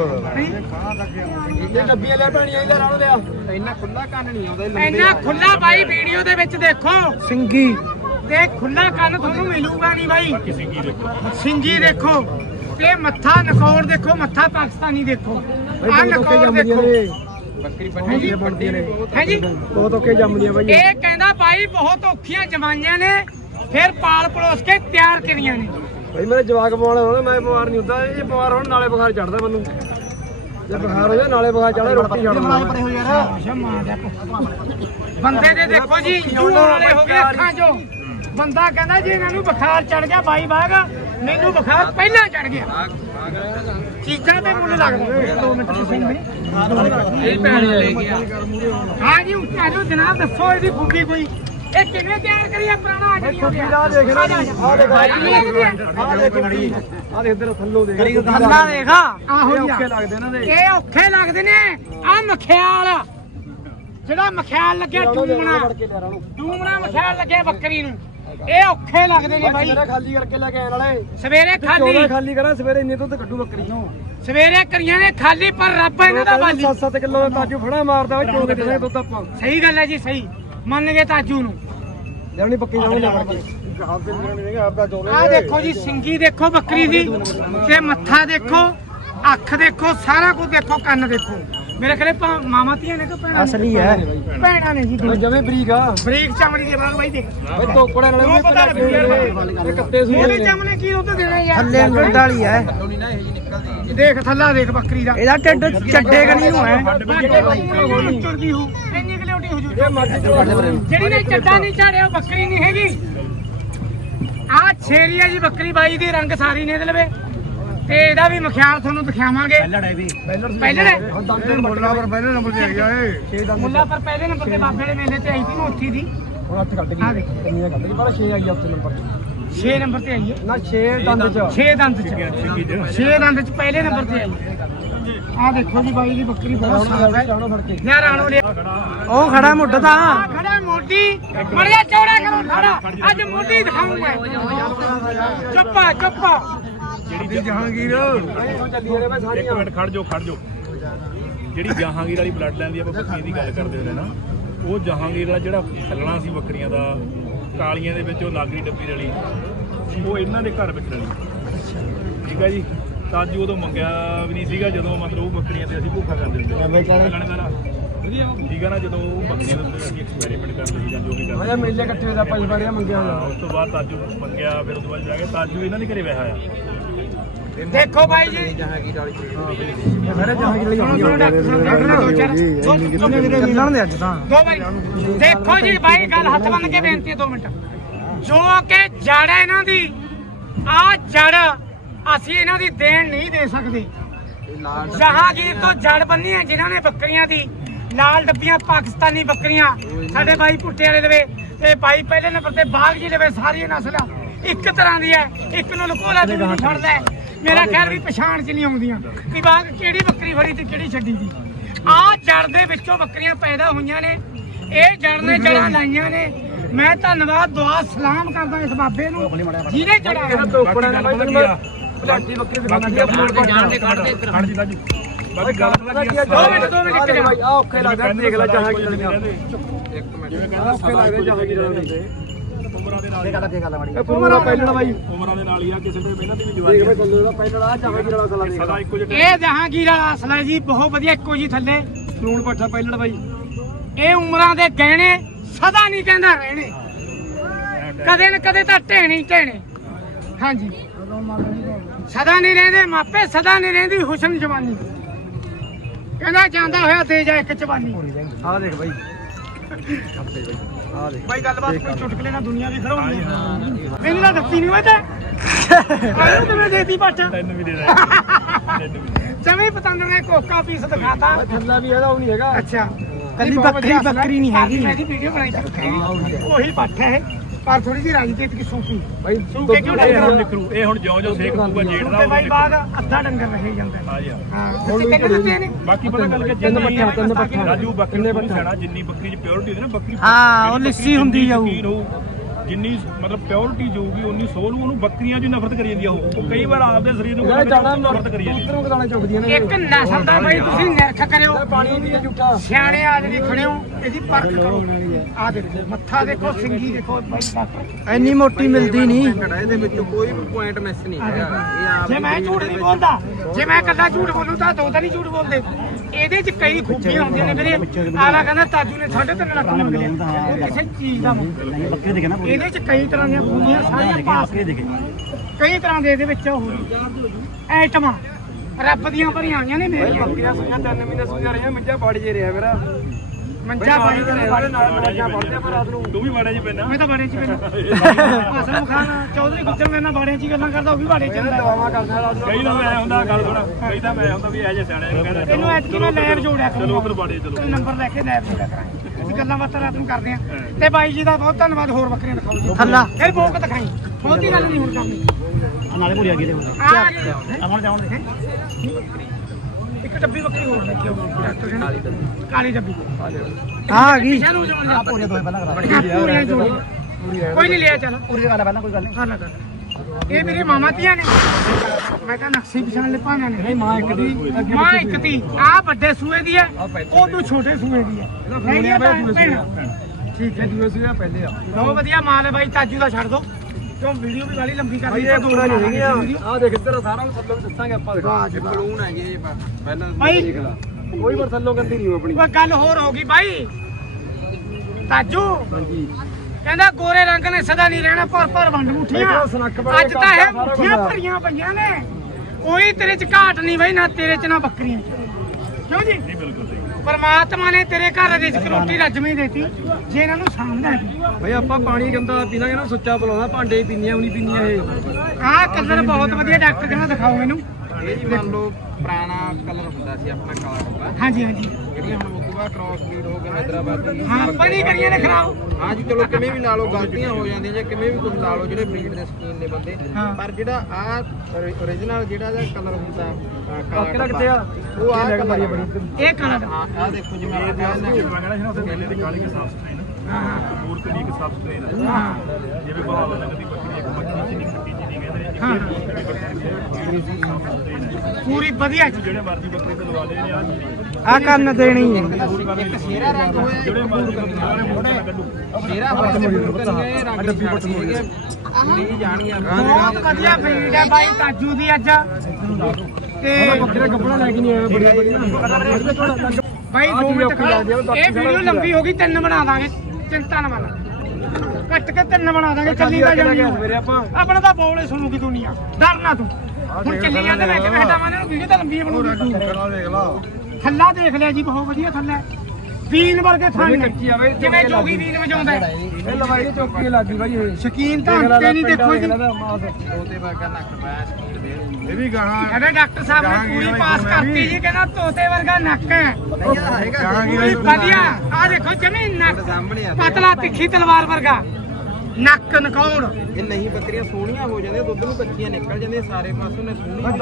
[SPEAKER 2] ਇਹ ਡੱਬੀਆਂ ਲੈ ਪੈਣੀਆਂ ਇਹਦਾ ਰਾਉ ਲਿਆ ਇੰਨਾ ਖੁੱਲਾ ਕੰਨ ਨਹੀਂ ਆਉਂਦਾ
[SPEAKER 1] ਇੰਨਾ ਖੁੱਲਾ ਬਾਈ ਵੀਡੀਓ ਦੇ ਵਿੱਚ ਦੇਖੋ
[SPEAKER 4] ਸਿੰਗੀ
[SPEAKER 1] ਤੇ ਖੁੱਲਾ ਕੰਨ ਤੁਹਾਨੂੰ ਮਿਲੂਗਾ ਨਹੀਂ ਬਾਈ। ਸਿੰਗੀ ਦੇਖੋ ਤੇ ਮੱਥਾ ਨਕੌਰ ਦੇਖੋ, ਮੱਥਾ ਪਾਕਿਸਤਾਨੀ ਦੇਖੋ, ਆ ਨਕੌਰ ਦੇਖੋ।
[SPEAKER 2] ਬੱਕਰੀ ਪੱਟੀ ਬਣਦੀ ਨੇ
[SPEAKER 1] ਹੈ ਜੀ
[SPEAKER 2] ਬਹੁਤ ਔਖੇ ਜੰਮਦੀਆਂ ਬਾਈ
[SPEAKER 1] ਇਹ ਕਹਿੰਦਾ ਬਾਈ ਬਹੁਤ ਔਖੀਆਂ ਜਮਾਈਆਂ ਨੇ ਫਿਰ ਪਾਲ ਪਲੋਸ ਕੇ ਤਿਆਰ ਕਰੀਆਂ ਨੇ।
[SPEAKER 2] ਭਾਈ ਮੇਰੇ ਜਵਾਕ ਬਿਮਾਰ ਹੋਣ ਮੈਂ ਬਿਮਾਰ ਨਹੀਂ ਹੁੰਦਾ, ਇਹ ਬਿਮਾਰ ਹੋਣ ਨਾਲੇ ਬੁਖਾਰ ਚੜਦਾ ਮੈਨੂੰ। ਜੇ ਬੁਖਾਰ ਹੋ ਜਾ ਨਾਲੇ ਬੁਖਾਰ ਚੜਦਾ ਰੋਟੀ ਛੱਡਦਾ ਪਰੇ ਹੋ ਯਾਰ।
[SPEAKER 1] ਬੰਦੇ ਦੇ ਦੇਖੋ ਜੀ ਜੂਣ ਵਾਲੇ ਹੋ ਗਏ ਅੱਖਾਂ ਚੋਂ। ਬੰਦਾ ਕਹਿੰਦਾ ਜੀ ਇਹਨਾਂ ਨੂੰ ਬੁਖਾਰ ਚੜ ਗਿਆ ਬਾਈ ਬਾਗ, ਮੈਨੂੰ ਬੁਖਾਰ ਪਹਿਲਾਂ ਚੜ ਗਿਆ। ਚੀਜ਼ਾਂ ਤੇ ਮੁੱਲ ਲੱਗਦਾ। ਦੋ ਮਿੰਟ ਤੁਸੀਂ ਇਹ ਭੈਣ ਲੈ ਗਿਆ। ਹਾਂ ਜੀ ਉੱਚਾ ਜੋ ਜਨਾਬ ਦੱਸੋ ਇਹਦੀ ਖੂਬੀ ਕੋਈ ਇਹ ਕਿਵੇਂ ਤਿਆਰ ਕਰੀ ਆ ਪੁਰਾਣਾ ਆ ਜੀ
[SPEAKER 2] ਖੁੱਡੀ ਦਾ ਦੇਖ ਲੈ ਆ ਦੇਖ ਆ ਦੇਖ ਖੁੱਡੀ ਆ ਦੇ ਇੱਧਰ ਥੱਲੋਂ ਦੇਖ
[SPEAKER 4] ਥੱਲਾ ਦੇਖਾ
[SPEAKER 1] ਆਹੋ
[SPEAKER 2] ਇਹ
[SPEAKER 1] ਜੀ
[SPEAKER 2] ਔਖੇ ਲੱਗਦੇ ਇਹਨਾਂ ਦੇ।
[SPEAKER 1] ਇਹ ਔਖੇ ਲੱਗਦੇ ਨੇ। ਆ ਮਖਿਆਲ ਜਿਹੜਾ ਮਖਿਆਲ ਲੱਗਿਆ ਡੂਮਣਾ ਡੂਮਣਾ ਮਖਿਆਲ ਲੱਗਿਆ ਬੱਕਰੀ ਨੂੰ, ਇਹ ਔਖੇ ਲੱਗਦੇ ਨੇ ਬਾਈ।
[SPEAKER 2] ਸਵੇਰੇ ਖਾਲੀ ਕਰਕੇ ਲੈ ਕੇ ਆਏ ਨਾਲੇ
[SPEAKER 1] ਸਵੇਰੇ
[SPEAKER 2] ਚੌਦਾਂ
[SPEAKER 1] ਖਾਲੀ
[SPEAKER 2] ਖਾਲੀ ਕਰਾਂ ਸਵੇਰੇ ਇੰਨੇ ਦੁੱਧ ਕੱਢੂ ਬੱਕਰੀ ਨੂੰ।
[SPEAKER 1] ਸਵੇਰੇ ਕਰੀਆਂ ਨੇ ਖਾਲੀ ਪਰ ਰੱਬ ਇਹਨਾਂ ਦਾ ਬਾਲੀ।
[SPEAKER 2] ਸੱਤ ਸੱਤ ਕਿਲੋ ਦਾ ਤਾਜੂ ਫੜਾ ਮਾਰਦਾ ਓਏ ਚੋਗੇ ਦੇ ਦੁੱਧ ਆਪਾਂ
[SPEAKER 1] ਸਹੀ ਗੱਲ ਹੈ ਜੀ, ਸਹੀ ਮੰਨ ਗਏ ਤਾਜੂ ਨੂੰ।
[SPEAKER 2] ਲੈਣੀ ਪੱਕੀ ਜਾਣੀ ਲੈ ਕੇ
[SPEAKER 1] ਆ ਦੇਖੋ ਜੀ ਸਿੰਗੀ ਦੇਖੋ ਬੱਕਰੀ ਦੀ ਤੇ ਮੱਥਾ ਦੇਖੋ, ਅੱਖ ਦੇਖੋ, ਸਾਰਾ ਕੁਝ ਦੇਖੋ, ਕੰਨ ਦੇਖੋ। ਮੇਰੇ ਖਲੇ ਮਾਮਾ ਧੀਆਂ ਨੇ ਕਿ ਭੈਣਾਂ?
[SPEAKER 4] ਅਸਲੀ ਹੈ
[SPEAKER 1] ਭੈਣਾਂ ਨੇ ਜੀ ਦੋ।
[SPEAKER 2] ਜਮੇ ਬਰੀਕ ਆ
[SPEAKER 1] ਬਰੀਕ ਚਮੜੀ ਦੇ ਬਾਗ ਬਾਈ ਦੇਖ
[SPEAKER 2] ਓਏ ਤੋਕੜੇ ਨਾਲੇ
[SPEAKER 1] ਉਹ ਪਤਾ ਲੱਗ ਯਾਰ
[SPEAKER 2] ਇਹ ਕੱਤੇ ਸੂਏ
[SPEAKER 1] ਇਹਦੇ
[SPEAKER 2] ਨੇ।
[SPEAKER 1] ਚਮਨੇ ਕੀ ਦੁੱਧ ਦੇਣਾ ਯਾਰ।
[SPEAKER 4] ਥੱਲੇ ਗੁੱਡ ਵਾਲੀ ਹੈ।
[SPEAKER 1] ਦੇਖ ਥੱਲਾ ਦੇਖ ਬੱਕਰੀ ਦਾ
[SPEAKER 4] ਇਹਦਾ ਢਿੱਡ ਚੱਡੇ ਕਣੀ ਨੂੰ ਹੈ।
[SPEAKER 1] ਚੁਰਦੀ ਹੋ ਇੰਨੀ ਗਲਿਓਟੀ ਹੋ ਜੂ
[SPEAKER 2] ਇਹ ਮਰਜ਼ੀ ਤੋਂ
[SPEAKER 1] ਜਿਹੜੀ ਨੇ ਚੱਡਾ ਨਹੀਂ ਝਾੜਿਆ ਉਹ ਬੱਕਰੀ ਨਹੀਂ ਹੈਗੀ। ਆ ਛੇਰੀ ਹੈ ਜੀ ਬੱਕਰੀ ਬਾਈ ਦੀ, ਰੰਗ ਸਾਰੀ ਨੇ ਇਹਦੇ ਲਵੇ ਤੇ ਇਹਦਾ ਵੀ ਮਖਿਆਲ ਤੁਹਾਨੂੰ ਦਿਖਾਵਾਂਗੇ। ਪਹਿਲੜ ਹੈ
[SPEAKER 2] ਦੰਦੇ ਮੁੱਲਾ ਪਰ ਪਹਿਲੇ ਨੰਬਰ ਤੇ ਆ ਗਿਆ ਏ ਛੇ ਦੰਦ
[SPEAKER 1] ਮੁੱਲਾ ਪਰ ਪਹਿਲੇ ਨੰਬਰ ਤੇ ਬਾਬੇ ਦੇ ਮੇਲੇ ਤੇ ਆਈ ਸੀ ਮੋਤੀ ਦੀ।
[SPEAKER 2] ਹੁਣ ਅੱਠ ਕੱਢ
[SPEAKER 1] ਆ
[SPEAKER 2] ਗਈ
[SPEAKER 1] ਦੇਖ
[SPEAKER 2] ਕਿੰਨੀਆਂ ਕੱਢ ਗਈ ਪਰ ਛੇ ਆ ਗਿਆ ਉੱਥੇ ਨੰਬਰ
[SPEAKER 1] ਛੇ ਨੰਬਰ ਤੇ ਆਈ ਹੈ
[SPEAKER 2] ਨਾ ਛੇ ਦੰਦ ਚ
[SPEAKER 1] ਛੇ ਦੰਦ ਚ ਛੇ ਦੰਦ ਚ ਪਹਿਲੇ ਨੰਬਰ ਤੇ ਆਈ। ਆ ਦੇਖੋ ਜੀ ਬਾਈ ਦੀ ਬੱਕਰੀ ਬਹੁਤ ਸਾਫ ਹੈ
[SPEAKER 2] ਰਾਣੋ ਫੜ ਕੇ
[SPEAKER 1] ਯਾਰ ਆਣੋ ਲੈ
[SPEAKER 4] ਉਹ ਖੜਾ ਮੁੱਢ ਦਾ
[SPEAKER 1] ਆ ਖੜਾ ਮੋਢੀ ਬੜਿਆ ਚੌੜਾ ਕਰੋ ਖੜਾ ਅੱਜ ਮੋਢੀ ਦਿਖਾਉਂਗਾ। ਚੁੱਪਾ ਚੁੱਪਾ
[SPEAKER 3] ਜਿਹੜੀ ਜਹਾਂਗੀਰ
[SPEAKER 2] ਚੱਲੀ ਜਾਂਦੇ ਮੈਂ
[SPEAKER 3] ਇੱਕ
[SPEAKER 2] ਸਾਰੀਆਂ
[SPEAKER 3] ਮਿੰਟ ਖੜ ਜਾਓ ਖੜ ਜਾਓ ਜਿਹੜੀ ਜਹਾਂਗੀਰ ਵਾਲੀ ਬਲੱਡ ਲਾਈਨ ਦੀ ਆਪਾਂ ਬੱਕਰੀਆਂ ਦੀ ਗੱਲ ਕਰਦੇ ਹੁੰਦੇ ਨਾ, ਉਹ ਜਹਾਂਗੀਰ ਵਾਲਾ ਜਿਹੜਾ ਥੱਲਣਾ ਸੀ ਬੱਕਰੀਆਂ ਦਾ ਕਾਲੀਆਂ ਦੇ ਵਿੱਚ ਉਹ ਲਾਗਰੀ ਡੱਬੀ ਰਲੀ, ਉਹ ਇਹਨਾਂ ਦੇ ਘਰ ਵਿੱਚ ਰਲੀ। ਠੀਕ ਹੈ ਜੀ। ਤਾਜੂ ਉਦੋਂ ਮੰਗਿਆ ਵੀ ਨਹੀਂ ਸੀਗਾ ਜਦੋਂ ਮਤਲਬ ਉਹ ਬੱਕਰੀਆਂ ਤੇ ਅਸੀਂ ਭੁੱਖਾ ਕਰਦੇ ਹੁੰਦੇ ਠੀਕ ਹੈ ਨਾ। ਜਦੋਂ ਉਹ ਬੱਕਰੀਆਂ ਦੇ ਉੱਤੇ ਅਸੀਂ ਐਕਸਪੈਰੀਮੈਂਟ ਕਰਦੇ ਸੀ ਜਾਂ ਜੋ ਵੀ ਕਰਦੇ
[SPEAKER 2] ਮੈਂ ਮੇਲੇ ਇਕੱਠੇ ਹੋਏ ਦਾ ਪੰਜ ਵਾਰੀਆਂ ਮੰਗਿਆ ਹੋਇਆ।
[SPEAKER 3] ਉਸ ਤੋਂ ਬਾਅਦ ਤਾਜੂ ਮੰਗਿਆ, ਫਿਰ ਉਸ ਤੋਂ ਬਾਅਦ ਜਾ ਕੇ ਤਾਜੂ ਇਹਨਾਂ ਦੇ ਘਰੇ ਵਿਆਹ ਆਇਆ।
[SPEAKER 1] ਦੇਖੋ ਬਾਈ ਜੀ
[SPEAKER 2] ਮੇਰੇ ਜਹਾਂਗੀਰ ਲਈ
[SPEAKER 1] ਸੁਣੋ ਸੁਣੋ ਡਾਕਟਰ ਸੁਣੋ ਡਾਕਟਰ ਨੇ ਦੋ ਚਾਰ ਦੋ- ਦੋ ਮਿੰਟ
[SPEAKER 4] ਚੱਲਣ ਦੇ ਅੱਜ ਤਾਂ
[SPEAKER 1] ਦੋ ਵਾਰੀ ਦੇਖੋ ਜੀ ਬਾਈ ਗੱਲ ਹੱਥ ਬੰਨ ਕੇ ਬੇਨਤੀ ਹੈ ਦੋ ਮਿੰਟ। ਜੋ ਕਿ ਜੜ ਹੈ ਇਹਨਾਂ ਦੀ, ਆ ਜੜ ਅਸੀਂ ਇਹਨਾਂ ਦੀ ਦੇਣ ਨਹੀਂ ਦੇ ਸਕਦੇ। ਜਹਾਂਗੀਰ ਤੋਂ ਜੜ ਬੰਨੀ ਹੈ ਜਿਨ੍ਹਾਂ ਨੇ ਬੱਕਰੀਆਂ ਦੀ ਲਾਲ ਡੱਬੀਆਂ ਪਾਕਿਸਤਾਨੀ ਬੱਕਰੀਆਂ ਸਾਡੇ ਬਾਈ ਪੁੱਟੇ ਵਾਲੇ ਲਵੇ ਤੇ ਬਾਈ ਪਹਿਲੇ ਨੰਬਰ ਤੇ ਬਾਗ ਜੀ ਲਵੇ ਸਾਰੀਆਂ ਨਸਲਾਂ ਇੱਕ ਤਰ੍ਹਾਂ ਦੀ ਹੈ। ਇੱਕ ਨੂੰ ਲੁਕੋਲਾ ਦੂਜੀ ਨੂੰ ਫੜਦਾ ਹੈ। ਮੇਰਾ ਖਿਆਲ ਵੀ ਪਛਾਣ ਚ ਨਹੀਂ ਆਉਂਦੀਆਂ ਕਿ ਬਾਗ ਕਿਹੜੀ ਬੱਕਰੀ ਫੜੀ ਤੇ ਕਿਹੜੀ ਛੱਡੀ ਦੀ। ਆਹ ਜੜ ਦੇ ਵਿੱਚੋਂ ਬੱਕਰੀਆਂ ਪੈਦਾ ਹੋਈਆਂ ਨੇ, ਇਹ ਜੜ ਨੇ ਜੜਾਂ ਲਾਈਆਂ ਨੇ। ਮੈਂ ਧੰਨਵਾਦ ਦੁਆ ਸਲਾਮ ਕਰਦਾ ਇਸ ਬਾਬੇ ਨੂੰ ਜਿਹਨੇ ਜੜਾਂ
[SPEAKER 2] ਤੋਕੜਾ ਨਾਲ ਬਾਈ ਤੈਨੂੰ ਪਲਾਟੀ ਬੱਕਰੀ ਦਿਖਾਣਾ ਕਿ ਫੂਡ ਪਰ ਜਾਣ ਦੇ
[SPEAKER 3] ਖੜ ਜੀ ਤਾਜੂ ਬਾਕੀ ਗੱਲ ਪਤਾ ਕੀ ਆ
[SPEAKER 1] ਦੋ ਮਿੰਟ ਦੋ ਮਿੰਟ ਇੱਕ ਜਣਾ
[SPEAKER 2] ਬਾਈ ਆ ਔਖੇ ਲੱਗਦਾ ਦੇਖ ਲੈ ਜਹਾਂਗੀਰ ਵਾਲੀਆਂ
[SPEAKER 3] ਇੱਕ ਮਿੰਟ ਜਿਵੇਂ ਕਹਿੰਦਾ
[SPEAKER 2] ਔਖੇ ਲੱਗਦੇ ਜਹਾਂਗੀਰ ਵਾਲੀਆਂ
[SPEAKER 3] ਉਮਰਾਂ ਦੇ ਨਾਲ
[SPEAKER 2] ਇਹ ਪੂਰਾ ਪਹਿਲਣਾ ਬਾਈ
[SPEAKER 3] ਉਮਰਾਂ ਦੇ ਨਾਲ ਹੀ ਆ, ਕਿਸੇ ਦੇ ਮਿਹਨਤ ਦੀ ਵੀ
[SPEAKER 2] ਦੇਖ
[SPEAKER 3] ਜਵਾਨੀ
[SPEAKER 2] ਬਾਈ ਥੱਲੇ ਦਾ ਪਹਿਲਣਾ ਆ ਜਹਾਂਗੀਰ ਵਾਲਾ ਸਲਾ ਦੇਖ
[SPEAKER 3] ਸਦਾ ਇੱਕੋ ਜਿਹਾ
[SPEAKER 1] ਇਹ ਜਹਾਂਗੀਰ ਵਾਲਾ ਅਸਲਾ ਹੈ ਜੀ, ਬਹੁਤ ਵਧੀਆ ਇੱਕੋ ਜੀ ਥੱਲੇ
[SPEAKER 2] ਸਲੂਨ ਪੱਠਾ ਪਹਿਲਣ ਬਾਈ
[SPEAKER 1] ਇਹ ਉਮਰਾਂ ਦੇ ਗਹਿਣੇ ਸਦਾ ਨਹੀਂ ਕਹਿੰਦਾ ਰਹਿਣੇ, ਕਦੇ ਨਾ ਕਦੇ ਤਾਂ ਢਹਿਣੇ ਢਹਿਣੇ। ਹਾਂਜੀ ਸਦਾ ਨਹੀਂ ਰਹਿੰਦੇ ਮਾਪੇ, ਸਦਾ ਨਹੀਂ ਰਹਿੰਦੀ ਹੁਸਨ ਜਵਾਨੀ। ਕਹਿੰਦਾ ਜਾਂਦਾ ਹੋਇਆ ਦੇ ਜਾ ਇੱਕ ਜਵਾਨੀ।
[SPEAKER 2] ਆ ਦੇਖ ਬਾਈ ਆ ਦੇਖ
[SPEAKER 1] ਬਾਈ ਗੱਲਬਾਤ ਕੋਈ ਚੁਟਕਲੇ ਨਾਲ ਦੁਨੀਆ ਵੀ ਖੜਾਉਣੀ ਹੈ। ਮੈਨੂੰ ਤਾਂ ਦੱਸੀ ਨਹੀਂ ਹੋਇਆ ਤੇ ਆਇਓ ਤੇ ਮੈਂ ਦੇਤੀ ਪੱਟ
[SPEAKER 3] ਤੈਨੂੰ ਵੀ ਦੇ ਦਾਂ ਤੈਨੂੰ ਵੀ
[SPEAKER 1] ਜਮੇ ਪਤੰਗ ਨੇ ਕੋਕਾ ਪੀਸ ਦਿਖਾਤਾ।
[SPEAKER 2] ਥੱਲਾ ਵੀ ਇਹਦਾ ਉਹ ਨਹੀਂ ਹੈਗਾ
[SPEAKER 1] ਅੱਛਾ
[SPEAKER 4] ਕੱਲੀ ਬੱਕਰੀ ਬੱਕਰੀ ਨਹੀਂ ਹੈਗੀ।
[SPEAKER 1] ਮੈਂ ਵੀਡੀਓ ਬਣਾਈ ਸੀ ਉਹੀ ਪੱਠ ਹੈ ਪਰ ਥੋੜੀ ਜਿਹੀ ਰਾਜੀ ਤੇ ਕਿ ਸੂਪੀ
[SPEAKER 2] ਬਾਈ
[SPEAKER 1] ਸੂਕੇ ਕਿਉਂ
[SPEAKER 3] ਇਹ ਹੁਣ
[SPEAKER 1] ਡੰਗਰ
[SPEAKER 3] ਨਿਕਲੂ, ਇਹ ਹੁਣ ਜਿਉਂ ਜਿਉਂ ਸੇਕ ਪਊਗਾ ਜੇੜ ਦਾ
[SPEAKER 1] ਤੇ ਬਾਈ ਬਾਅਦ ਅੱਧਾ ਡੰਗਰ ਰਹੇ ਜਾਂਦਾ
[SPEAKER 3] ਆ ਜਾ।
[SPEAKER 1] ਹਾਂ ਤੁਸੀਂ ਕਿੰਨੇ ਦਿੱਤੇ ਨੇ
[SPEAKER 3] ਬਾਕੀ ਪਤਾ ਗੱਲ ਕਿ
[SPEAKER 2] ਤਿੰਨ ਪੱਠੇ ਤਿੰਨ ਪੱਠੇ
[SPEAKER 3] ਰਾਜੂ ਬੱਕਰੀ ਨੂੰ ਸਿਆਣਾ ਜਿੰਨੀ ਬੱਕਰੀ 'ਚ ਪਿਓਰਿਟੀ ਹੁੰਦੀ ਨਾ ਬੱਕਰੀ
[SPEAKER 4] ਹਾਂ, ਉਹ ਲਿੱਸੀ ਹੁੰਦੀ ਜਾਊ।
[SPEAKER 3] ਸ਼ੌਕੀਨ ਹੋਊ, ਜਿੰਨੀ ਮਤਲਬ ਪਿਓਰਿਟੀ ਜਾਊਗੀ ਉਨੀ ਸੋਲ ਉਹਨੂੰ ਬੱਕਰੀਆਂ ਦੀ ਨਫ਼ਰਤ ਕਰੀ ਜਾਂਦੀ ਆ ਉਹ ਉਹ ਕਈ ਵਾਰ ਆਪਦੇ ਸਰੀਰ ਨੂੰ ਨਫ਼ਰਤ ਕਰੀ ਜਾਂਦੀ
[SPEAKER 2] ਉਧਰੋਂ ਕਦਾਲੇ ਚੁੱਕਦੀਆਂ ਨੇ
[SPEAKER 1] ਇੱਕ ਨਸਲ ਦਾ ਬਾਈ ਤੁਸੀਂ ਨਿਰਖ ਕਰਿਓ
[SPEAKER 2] ਪਾਣੀ ਪੀਏ ਝੂਠਾ
[SPEAKER 1] ਸਿਆਣੇ ਆਦਮੀ ਖੜੇ ਹੋ ਇਹਦੀ ਪਰਖ ਕਰੋ ਆ ਦੇਖੋ ਮੱਥਾ ਦੇਖੋ ਸਿੰਗੀ ਦੇਖੋ ਬਾਈ ਡਾਕਟਰ
[SPEAKER 4] ਇੰਨੀ ਮੋਟੀ ਮਿਲਦੀ ਨਹੀਂ
[SPEAKER 2] ਇਹਦੇ ਵਿੱਚ ਕੋਈ ਵੀ ਪੁਆਇੰਟ ਮਿਸ ਨਹੀਂ ਹੈਗਾ
[SPEAKER 1] ਜੇ ਮੈਂ ਝੂਠ ਨਹੀਂ ਬੋਲਦਾ ਜੇ ਮੈਂ ਕੱਲਾ ਝੂਠ ਬੋਲੂ ਤਾਂ ਦੋ ਤਾਂ ਨਹੀਂ ਝੂਠ ਬੋਲਦੇ ਇਹਦੇ 'ਚ ਕਈ ਖੂਬੀਆਂ ਹੁੰਦੀਆਂ ਨੇ ਵੀਰੇ ਆਲਾ ਕਹਿੰਦਾ ਤਾਜੂ ਨੇ ਸਾਢੇ ਤਿੰਨ ਲੱਖ ਮੰਗ ਲਿਆ ਉਹ ਕਿਸੇ ਚੀਜ਼ ਦਾ ਮੁੱਲ
[SPEAKER 4] ਬੱਕਰੇ ਦੇਖੇ ਨਾ
[SPEAKER 1] ਇਹਦੇ 'ਚ ਕਈ ਤਰ੍ਹਾਂ ਦੀਆਂ ਖੂਬੀਆਂ ਸਾਰੀਆਂ ਪਾਸ
[SPEAKER 4] ਬੱਕਰੇ ਦੇਖੇ
[SPEAKER 1] ਕਈ ਤਰ੍ਹਾਂ ਦੇ ਇਹਦੇ ਵਿੱਚ ਉਹ ਐਟਮਾਂ ਰੱਬ ਦੀਆਂ ਭਰੀਆਂ ਹੋਈਆਂ ਨੇ ਮੇਰੀਆਂ
[SPEAKER 2] ਬੱਕਰੀਆਂ ਸੂਈਆਂ ਤਿੰਨ ਮਹੀਨੇ ਸੂਈਆਂ ਰਹੀਆਂ ਮਿੱਜਾ ਬਾੜੀ ਜੇ ਰਿਹਾ ਮੇਰਾ
[SPEAKER 1] ਮੰਜਾ ਬਾਈ ਦੇ
[SPEAKER 2] ਨਾਲ ਮੱਝਾਂ ਪੜਦੇ ਪਰ ਰਾਤ ਨੂੰ
[SPEAKER 3] ਤੂੰ ਵੀ ਬਾੜੇ 'ਚ ਪੈਣਾ
[SPEAKER 1] ਮੈਂ ਤਾਂ ਬਾੜੇ 'ਚ ਪੈਣਾ ਅਸਲਮ ਖਾਨ ਚੌਧਰੀ ਗੁੱਜਰ ਮੇਰੇ ਨਾਲ ਬਾੜੇ 'ਚ ਹੀ ਗੱਲਾਂ ਕਰਦਾ ਉਹ ਵੀ ਬਾੜੇ 'ਚ ਹੁੰਦਾ
[SPEAKER 2] ਦਵਾਵਾਂ ਕਰਦਾ ਰਾਤ ਨੂੰ
[SPEAKER 3] ਕਈ ਤਾਂ ਮੈਂ ਹੁੰਦਾ ਗੱਲ ਸੁਣਾ ਕਈ ਤਾਂ ਮੈਂ ਹੁੰਦਾ ਵੀ ਇਹ ਜੇ ਸਿਆਣੇ ਨੂੰ ਕਹਿੰਦਾ
[SPEAKER 1] ਇਹਨੂੰ ਐਤਕੀ ਮੈਂ ਲੈਬ ਜੋੜਿਆ
[SPEAKER 3] ਚਲੋ ਉਧਰ ਬਾੜੇ ਚਲੋ
[SPEAKER 1] ਨੰਬਰ ਲੈ ਕੇ ਲੈਬ ਜੋੜਿਆ ਕਰਾਂਗੇ ਅਸੀਂ ਗੱਲਾਂ ਬਾਤਾਂ ਰਾਤ ਨੂੰ ਕਰਦੇ ਆਂ ਤੇ ਬਾਈ ਜੀ ਦਾ ਬਹੁਤ ਧੰਨਵਾਦ ਹੋਰ ਬੱਕਰੀਆਂ ਦਿਖਾਓ ਜੀ
[SPEAKER 4] ਥੱਲਾ
[SPEAKER 1] ਫਿਰ ਭੋਗ ਦਿਖਾਈ ਬਹੁਤੀ ਗੱਲ ਨਹੀਂ ਹੁਣ ਕਰਨੀ
[SPEAKER 4] ਨਾਲੇ ਪੂਰੀ ਅੱਗੇ ਦੇ
[SPEAKER 1] ਆ ਗਏ
[SPEAKER 4] ਆਪਾਂ ਜਾਣ ਦੇ
[SPEAKER 1] ਇੱਕ ਡੱਬੀ ਬੱਕਰੀ ਹੋਰ ਲੈ ਕੇ ਆਓ ਡਾਕਟਰ ਕਹਿੰਦਾ ਕਾਲੀ ਡੱਬੀ
[SPEAKER 4] ਆ ਗਈ
[SPEAKER 1] ਪਿਛਾ ਨੂੰ ਜੋੜ
[SPEAKER 4] ਆ ਪੂਰੀ ਦੋਏ ਪਹਿਲਾਂ ਕਰਾ
[SPEAKER 1] ਪੂਰੀਆਂ ਜੋੜੀ ਕੋਈ ਨਹੀਂ ਲਿਆ ਚੱਲ
[SPEAKER 4] ਪੂਰੀ ਗੱਲ ਪਹਿਲਾਂ ਕੋਈ ਗੱਲ ਨਹੀਂ
[SPEAKER 1] ਹਾਂ ਨਾ ਕਰ ਇਹ ਮੇਰੇ ਮਾਮਾ ਧੀਆਂ ਨੇ ਮੈਂ ਤਾਂ ਨਕਸ਼ੀ ਪਛਾਣ ਲੈ ਭਾਣਾ ਨੇ
[SPEAKER 2] ਨਹੀਂ ਮਾਂ ਇੱਕ ਦੀ
[SPEAKER 1] ਮਾਂ ਇੱਕ ਦੀ ਆ ਵੱਡੇ ਸੂਏ ਦੀ ਹੈ ਉਹ ਤੂੰ ਛੋਟੇ ਸੂਏ ਦੀ ਹੈ ਹੈਗੀ ਆ ਭੈਣ
[SPEAKER 2] ਠੀਕ ਹੈ ਦੂਏ ਸੂਏ ਪਹਿਲੇ ਆ
[SPEAKER 1] ਬਹੁਤ ਵਧੀਆ ਮਾਲ ਹੈ ਬਾਈ ਤਾਜੂ ਦਾ ਛੱਡ ਦੋ ਕਿਉਂ ਵੀਡੀਓ ਵੀ ਵਾਲੀ ਲੰਬੀ ਕਰ
[SPEAKER 2] ਭਾਈ
[SPEAKER 1] ਲਈ
[SPEAKER 2] ਇਹ ਦੂਰਾ ਨਹੀਂ ਹੈਗੀਆਂ ਆ ਦੇਖ ਇੱਧਰ ਸਾਰਾ ਕੁਝ ਥੱਲੋਂ ਦੱਸਾਂਗੇ ਆਪਾਂ
[SPEAKER 1] ਵਾਹ
[SPEAKER 2] ਇਹ ਬਲੂਨ ਹੈ ਜੀ ਪਹਿਲਾਂ
[SPEAKER 1] ਭਾਈ
[SPEAKER 2] ਦੇਖ ਲਾ ਕੋਈ ਵਾਰ ਥੱਲੋਂ ਗੰਦੀ ਨਹੀਂ ਆਪਣੀ
[SPEAKER 1] ਉਹ ਗੱਲ ਹੋਰ ਹੋ ਗਈ ਬਾਈ ਤਾਜੂ
[SPEAKER 2] ਹਾਂਜੀ
[SPEAKER 1] ਕਹਿੰਦਾ ਗੋਰੇ ਰੰਗ ਨੇ ਸਦਾ ਨਹੀਂ ਰਹਿਣਾ ਪਰ ਪਰ ਵੰਡ ਮੁੱਠੀਆਂ ਅੱਜ ਤਾਂ ਇਹ ਮੁੱਠੀਆਂ ਭਰੀਆਂ ਪਈਆਂ ਨੇ ਕੋਈ ਤੇਰੇ ਚ ਘਾਟ ਨਹੀਂ ਬਾਈ ਨਾ ਤੇਰੇ ਚ ਨਾ ਬੱਕਰੀਆਂ ਕਿਉਂ ਜੀ
[SPEAKER 3] ਨਹੀਂ ਬਿਲਕੁਲ ਸਹੀ
[SPEAKER 1] ਪਰਮਾਤਮਾ ਨੇ ਤੇਰੇ ਘਰ ਦੇ ਵਿੱਚ ਰੋਟੀ ਰੱਜਵੀਂ ਦੇਤੀ ਜੇ ਇਹਨਾਂ ਨੂੰ ਸਾਂਭਦਾ ਹੈ
[SPEAKER 2] ਭਾਈ ਆਪਾਂ ਪਾਣੀ ਗੰਦਾ ਪੀ ਲਾਂਗੇ ਨਾ ਸੁੱਚਾ ਪਲਾਉਂਦਾ ਭਾਂਡੇ ਪੀਂਦੀਆਂ ਉਹ ਨਹੀਂ ਪੀਂਦੀਆਂ ਇਹ
[SPEAKER 1] ਆਹ ਕਲਰ ਬਹੁਤ ਵਧੀਆ ਡਾਕਟਰ ਕਹਿੰਦਾ ਦਿਖਾਓ ਇਹਨੂੰ
[SPEAKER 2] ਇਹ ਜੀ ਮੰਨ ਲਓ ਪੁਰਾਣਾ ਕਲਰ ਹੁੰਦਾ ਸੀ ਆਪਣਾ ਕਾਲਾ ਡੱਬਾ
[SPEAKER 1] ਹਾਂਜੀ ਹਾਂਜੀ
[SPEAKER 2] ਜਿਹੜੀਆਂ ਹੁਣ ਉਸ ਬਾਅਦ ਕ੍ਰਾਸ ਬਰੀਡ ਹੋ ਕੇ ਹੈਦਰਾਬਾਦੀ
[SPEAKER 1] ਹਾਂ ਬਣੀ ਕਰੀਆਂ ਨੇ ਖਰਾਬ
[SPEAKER 2] ਹਾਂ ਜੀ ਚਲੋ ਕਿਵੇਂ ਵੀ ਲਾ ਲਓ ਗਲਤੀਆਂ ਹੋ ਜਾਂਦੀਆਂ ਜਾਂ ਕਿਵੇਂ ਵੀ ਕੁਝ ਲਾ ਲਓ ਜਿਹੜੇ ਬਰੀਡ ਦੇ ਸ਼ਕੀਨ ਨੇ ਬੰਦੇ
[SPEAKER 1] ਹਾਂ।
[SPEAKER 2] ਪਰ ਜਿਹੜਾ ਆ origignal ਜਿਹੜਾ ਦਾ ਕਲਰ ਹੁੰਦਾ ਕਾਲਾ ਕਿੱਥੇ ਆ ਉਹ ਆ ਕਲਰ
[SPEAKER 1] ਇਹ ਕਲਰ
[SPEAKER 2] ਹਾਂ ਆ ਦੇਖੋ ਜਿਵੇਂ
[SPEAKER 3] ਇਹ
[SPEAKER 2] ਆ
[SPEAKER 3] ਮੈਂ ਕਹਿੰਦਾ ਸੀ ਨਾ ਉਹਦੇ ਪਹਿਲੇ ਦੇ ਕਾਲੀ ਕੇ ਸਾਫ ਸੁਥਰੇ ਨਾ
[SPEAKER 1] ਹਾਂ ਹਾਂ
[SPEAKER 3] ਹੋਰ ਕੋਈ ਇੱਕ ਸਾਫ ਸੁਥਰੇ ਨਾ
[SPEAKER 1] ਹਾਂ
[SPEAKER 3] ਜਿਵੇਂ ਬਹਾਵ ਲੱਗਦੀ ਬੱਕਰੀ ਇੱਕ ਬੱਚੀ ਚ ਨਹੀਂ ਖੱਟੀ ਚ ਨਹੀਂ ਕਹਿੰਦੇ
[SPEAKER 1] ਪੂਰੀ ਵਧੀਆ ਜੀ
[SPEAKER 3] ਜਿਹੜੇ ਮਰਜ਼ੀ ਬੱਕਰੇ ਤੇ ਲਵਾ ਲਏ ਨੇ ਆ
[SPEAKER 4] ਆ ਕੰਨ ਦੇਣੀ ਹੈ
[SPEAKER 2] ਇੱਕ ਸ਼ੇਰਾ ਰੰਗ ਹੋਇਆ
[SPEAKER 3] ਜਿਹੜੇ ਮਰਜ਼ੀ ਬੱਕਰੇ ਨਾ ਕੱਢੋ
[SPEAKER 2] ਸ਼ੇਰਾ ਹੋਇਆ ਤੇ ਬੂਟ ਕਰਨਗੇ ਰੰਗ ਦੀ ਛੱਡ ਸੀਗੇ ਨਹੀਂ ਜਾਣਗੀਆਂ
[SPEAKER 1] ਬਹੁਤ ਵਧੀਆ ਬਰੀਡ ਹੈ ਬਾਈ ਤਾਜੂ ਦੀ ਅੱਜ ਤੇ
[SPEAKER 2] ਬੱਕਰੇ ਕੱਪੜਾ ਲੈ ਕੇ ਨਹੀਂ ਆਇਆ ਬੜੀਆਂ ਬੜੀਆਂ
[SPEAKER 1] ਬਾਈ ਦੋ ਮਿੰਟ ਖੜੋ ਇਹ ਵੀਡੀਓ ਲੰਬੀ ਹੋ ਗਈ ਤਿੰਨ ਬਣਾ ਦਾਂਗੇ ਚਿੰਤਾ ਨਾ ਮੰਨ ਕੱਟ ਕੇ ਤਿੰਨ ਬਣਾ ਦਾਂਗੇ ਚੱਲੀ ਤਾਂ ਜਾਣੀ
[SPEAKER 2] ਸਵੇਰੇ ਆਪਾਂ
[SPEAKER 1] ਆਪਣਾ ਤਾਂ ਬੋਲੇ ਸੁਣੂਗੀ ਦੁਨੀਆ ਡਰਨਾ ਤੂੰ ਹੁਣ ਚੱਲੀ ਜਾਂਦੇ ਵਿੱਚ ਹਟਾਵਾਂ ਨੂੰ ਵੀਡੀਓ ਤਾਂ ਲੰਬੀ ਬਣੂਗੀ
[SPEAKER 2] ਦੇਖ ਲਾ
[SPEAKER 1] ਥੱਲਾ ਦੇਖ ਲਿਆ ਜੀ ਬਹੁਤ ਵਧੀਆ ਥੱਲਾ ਵੀਨ ਵਰਗੇ ਥਾਂ ਨੇ
[SPEAKER 2] ਕੱਚੀ ਆਵੇ
[SPEAKER 1] ਜਿਵੇਂ ਜੋਗੀ ਵੀਨ ਵਜਾਉਂਦਾ ਹੈ।
[SPEAKER 2] ਇਹ ਲਵਾਈ ਦੀ ਚੌਕੀ ਲੱਗੀ ਬਾਈ ਇਹ
[SPEAKER 1] ਸ਼ਕੀਨ ਤਾਂ ਅੰਤੇ ਨਹੀਂ ਦੇਖੋ ਜੀ
[SPEAKER 2] ਉਹਦੇ ਵਰਗਾ ਨੱਕ ਪਾਇਆ ਸਪੀਡ ਦੇ ਇਹ ਵੀ ਗਾਹਾਂ
[SPEAKER 1] ਕਹਿੰਦੇ ਡਾਕਟਰ ਸਾਹਿਬ ਨੇ ਪੂਰੀ ਪਾਸ ਕਰਤੀ ਜੀ ਕਹਿੰਦਾ ਤੋਤੇ ਵਰਗਾ ਨੱਕ ਹੈ ਪੂਰੀ ਵਧੀਆ ਆ ਦੇਖੋ ਜਮੀਨ ਨੱਕ
[SPEAKER 2] ਸਾਹਮਣੇ ਆ
[SPEAKER 1] ਪਤਲਾ ਤਿੱਖੀ ਤਲਵਾਰ ਵਰਗਾ ਨੱਕ ਨਕਾਉਣ
[SPEAKER 2] ਇਹ ਨਹੀਂ ਬੱਕਰੀਆਂ ਸੋਹਣੀਆਂ ਹੋ ਜਾਂਦੀਆਂ ਦੁੱਧ ਨੂੰ ਬੱਚੀਆਂ ਨਿਕਲ ਜਾਂਦੀਆਂ ਸਾਰੇ ਪਾਸੋਂ ਨੇ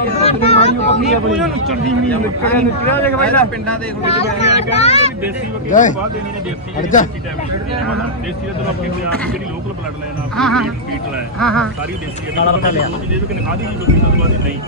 [SPEAKER 2] ਸੋਹਣੀ
[SPEAKER 1] ਇਹ ਪੂਰੀ ਨੁੱਚੜਦੀ ਹੋਣੀ ਹੈ
[SPEAKER 2] ਨਿਕਲਿਆ ਨਿਕਲਿਆ ਦੇਖ ਬਾਈ ਪਿੰਡਾਂ ਦੇਖ ਲਓ
[SPEAKER 3] ਕਹਿੰਦੇ ਦੇਸੀ ਬੱਕਰੀ ਤੋਂ ਬਾਅਦ ਦੇਣੀ ਨੇ ਦੇਸੀ ਦੇਸੀ ਟਾਈਮ ਦੇਸੀ ਦਾ ਆਪਣੀ ਪੰਜਾਬ ਦੀ ਜਿਹੜੀ ਲੋਕਲ ਬਲੱਡ ਲਾਈਨ
[SPEAKER 1] ਹਾਂ, ਹਾਂ।
[SPEAKER 3] ਆਪਣੀ ਪੀਟ ਲਾਇਆ
[SPEAKER 1] ਹਾਂ ਹਾਂ
[SPEAKER 3] ਸਾਰੀ ਦੇਸੀ ਹੈ ਕਾਲਾ ਲਿਆ ਜਿਹਦੇ ਕਿ ਖਾਦੀ ਦੀ ਬੱਕਰੀ ਤੋਂ ਬਾਅਦ ਨਹੀਂ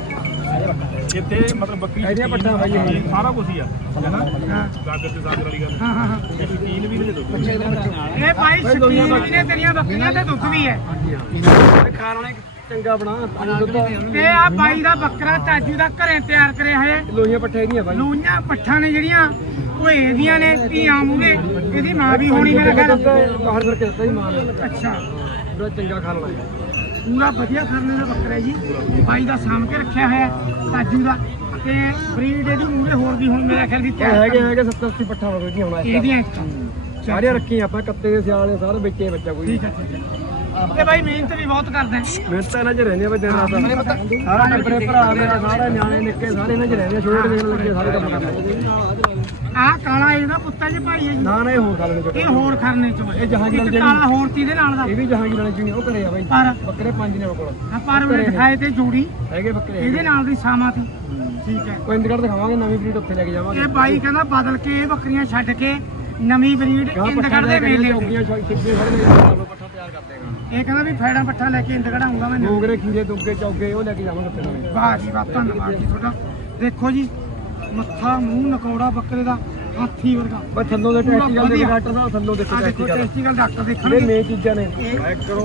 [SPEAKER 3] ਇੱਥੇ ਮਤਲਬ ਬੱਕਰੀ
[SPEAKER 2] ਇਹਦੀਆਂ ਪੱਠਾਂ ਬਾਈ ਇਹ।
[SPEAKER 3] ਸਾਰਾ ਕੁਝ ਹੀ ਆ ਹੈਨਾ ਗਾਗਰ ਤੇ ਸਾਗਰ ਵਾਲੀ ਗੱਲ
[SPEAKER 1] ਹਾਂ ਹਾਂ ਹਾਂ
[SPEAKER 3] ਇਹ ਸ਼ਕੀਨ ਵੀ ਨੇ ਦੁੱਧ
[SPEAKER 1] ਇਹ ਭਾਈ ਸ਼ਕੀਨ ਵੀ ਨੇ ਤੇਰੀਆਂ ਬੱਕਰੀਆਂ ਤੇ ਦੁੱਧ ਵੀ ਹੈ
[SPEAKER 2] ਖਾਣ ਵਾਲੇ ਚੰਗਾ ਬਣਾ ਪਾਣੀ ਦੁੱਧ
[SPEAKER 1] ਤੇ ਆ ਬਾਈ ਦਾ ਬੱਕਰਾ ਤਾਜੂ ਦਾ ਘਰੇ ਤਿਆਰ ਕਰਿਆ ਹੋਇਆ
[SPEAKER 2] ਲੋਹੀਆਂ ਪੱਠੇ ਨਹੀਂ ਆ ਬਾਈ
[SPEAKER 1] ਲੂਈਆਂ ਪੱਠਾਂ ਨੇ ਜਿਹੜੀਆਂ ਉਹ ਇਹਦੀਆਂ ਨੇ ਧੀਆਂ ਮੂਹਰੇ ਇਹਦੀ ਮਾਂ ਵੀ ਹੋਣੀ ਮੇਰੇ ਖਿਆਲ
[SPEAKER 2] ਬਾਹਰ ਕਰਕੇ ਦਿੱਤਾ ਹੀ ਮਾਲ
[SPEAKER 1] ਅੱਛਾ
[SPEAKER 2] ਬੜਾ ਚੰਗਾ ਖਾ ਲੈਣਾ
[SPEAKER 1] ਪੂਰਾ ਵਧੀਆ ਖਾਣੇ ਦਾ ਬੱਕਰਾ ਹੈ ਜੀ ਬਾਈ ਦਾ ਸਾਂਭ ਕੇ ਰੱਖਿਆ ਹੋਇਆ ਤਾਜੂ ਦਾ ਤੇ ਬਰੀਡ ਇਹਦੀ ਮੂਹਰੇ ਹੋਰ ਵੀ ਹੁਣ ਮੇਰੇ ਖਿਆਲ ਦੀ ਤਿਆਰ
[SPEAKER 2] ਹੈਗੇ ਹੈਗੇ ਸੱਤਰ ਅੱਸੀ ਪੱਠਾ ਹੋ ਗਈਆਂ ਹੁਣ
[SPEAKER 1] ਇਹਦੀਆਂ
[SPEAKER 2] ਸਾਰੀਆਂ ਰੱਖੀਆਂ ਆਪਾਂ ਕੱਤੇ ਦੇ ਸਿਆਲ ਦੇ ਸਾਰੇ ਵਿੱਚੇ ਬੱਚਾ ਕੋਈ
[SPEAKER 1] ਠੀਕ ਹੈ ਠੀਕ ਹੈ ਤੇ ਬਾਈ ਮਿਹਨਤ ਵੀ ਬਹੁਤ ਕਰਦਾ ਹੈ
[SPEAKER 2] ਮਿਹਨਤ ਇਹਨਾਂ 'ਚ ਰਹਿੰਦੇ ਆ ਬਈ ਦਿਨ ਰਾਤ ਸਾਰਾ ਟੱਬਰੇ ਭਰਾ ਮੇਰਾ ਸਾਰੇ ਨਿਆਣੇ ਨਿੱਕੇ ਸਾਰੇ ਇਹਨਾਂ 'ਚ ਰਹਿੰਦੇ ਆ ਛੋਟੇ ਦੇਣ ਲੱਗੇ ਸਾਰੇ ਕੰਮ ਕਰਦੇ
[SPEAKER 1] ਆਹ ਕਾਲਾ ਇਹਦਾ ਪੁੱਤਾ ਜੀ ਭਾਈ ਹੈ ਜੀ
[SPEAKER 2] ਨਾ ਨਾ ਇਹ ਹੋਰ ਖਾ ਲੈਣੇ
[SPEAKER 1] ਇਹ ਹੋਰ ਖਰਨੇ ਚੋਂ
[SPEAKER 2] ਇਹ ਜਹਾਂਗੀਰ
[SPEAKER 1] ਇੱਕ
[SPEAKER 2] ਵਾਲੇ
[SPEAKER 1] ਕਾਲਾ ਹੋਰ ਤੀ ਦੇ ਨਾਲ ਦਾ
[SPEAKER 2] ਇਹ ਵੀ ਜਹਾਂਗੀਰ ਵਾਲੇ ਚੁਣੀ ਉਹ ਘਰੇ ਆ ਬਾਈ
[SPEAKER 1] ਪਰ
[SPEAKER 2] ਬੱਕਰੇ ਪੰਜ ਨੇ ਉਹ ਕੋਲ
[SPEAKER 1] ਆ ਪਰ ਉਹਨੇ ਦਿਖਾਏ ਤੇ ਜੋੜੀ
[SPEAKER 2] ਹੈਗੇ ਬੱਕਰੇ
[SPEAKER 1] ਇਹਦੇ ਨਾਲ ਦੀ ਸਾਮਾ ਤੀ ਠੀਕ ਹੈ
[SPEAKER 2] ਕੋਈ ਇੰਦਗੜ ਦਿਖਾਵਾਂਗੇ ਨਵੀਂ ਬਰੀਡ ਉੱਥੇ ਲੈ ਕੇ ਜਾਵਾਂਗੇ
[SPEAKER 1] ਇਹ ਬਾਈ ਕਹਿੰਦਾ ਬਦਲ ਕੇ ਇਹ ਬੱਕਰੀਆਂ ਛੱਡ ਕੇ ਨਵੀਂ ਬਰੀਡ ਇੰਦਗੜ ਦੇ ਮੇਲੇ
[SPEAKER 2] ਚੌਕੀਆਂ ਛਿੱਕੇ ਖੜੇ ਪੱਠਾ ਤਿਆਰ ਕਰ ਦੇਗਾ
[SPEAKER 1] ਇਹ ਕਹਿੰਦਾ ਵੀ ਫੈੜਾ ਪੱਠਾ ਲੈ ਕੇ ਇੰਦਗੜ ਆਉਂਗਾ ਮੈਂ
[SPEAKER 2] ਡੋਗਰੇ ਖੀਰੇ ਦੁੱਗੇ ਚੌਗੇ ਉਹ ਲੈ ਕੇ ਜਾਵਾਂਗੇ ਫਿਰ
[SPEAKER 1] ਵਾਹ ਜੀ ਵਾਹ ਧੰਨਵਾਦ ਜੀ ਤੁਹਾਡਾ ਦੇਖੋ ਜੀ ਮੱਥਾ ਮੂੰਹ ਨਕੌੜਾ ਬੱਕਰੇ ਦਾ ਹਾਥੀ ਵਰਗਾ
[SPEAKER 2] ਬਸ ਥੱਲੋਂ ਦੇ ਟੈਸਟੀਕਲ ਦੇ ਡਾਕਟਰ ਸਾਹਿਬ ਥੱਲੋਂ ਦੇ
[SPEAKER 1] ਆ ਦੇਖੋ
[SPEAKER 2] ਟੈਸਟੀਕਲ
[SPEAKER 1] ਟੈਸਟੀਕਲ ਡਾਕਟਰ
[SPEAKER 2] ਇਹ
[SPEAKER 1] ਦੇਖਣਗੇ
[SPEAKER 2] ਮੇਨ ਚੀਜ਼ਾਂ ਨੇ
[SPEAKER 1] ਇਹ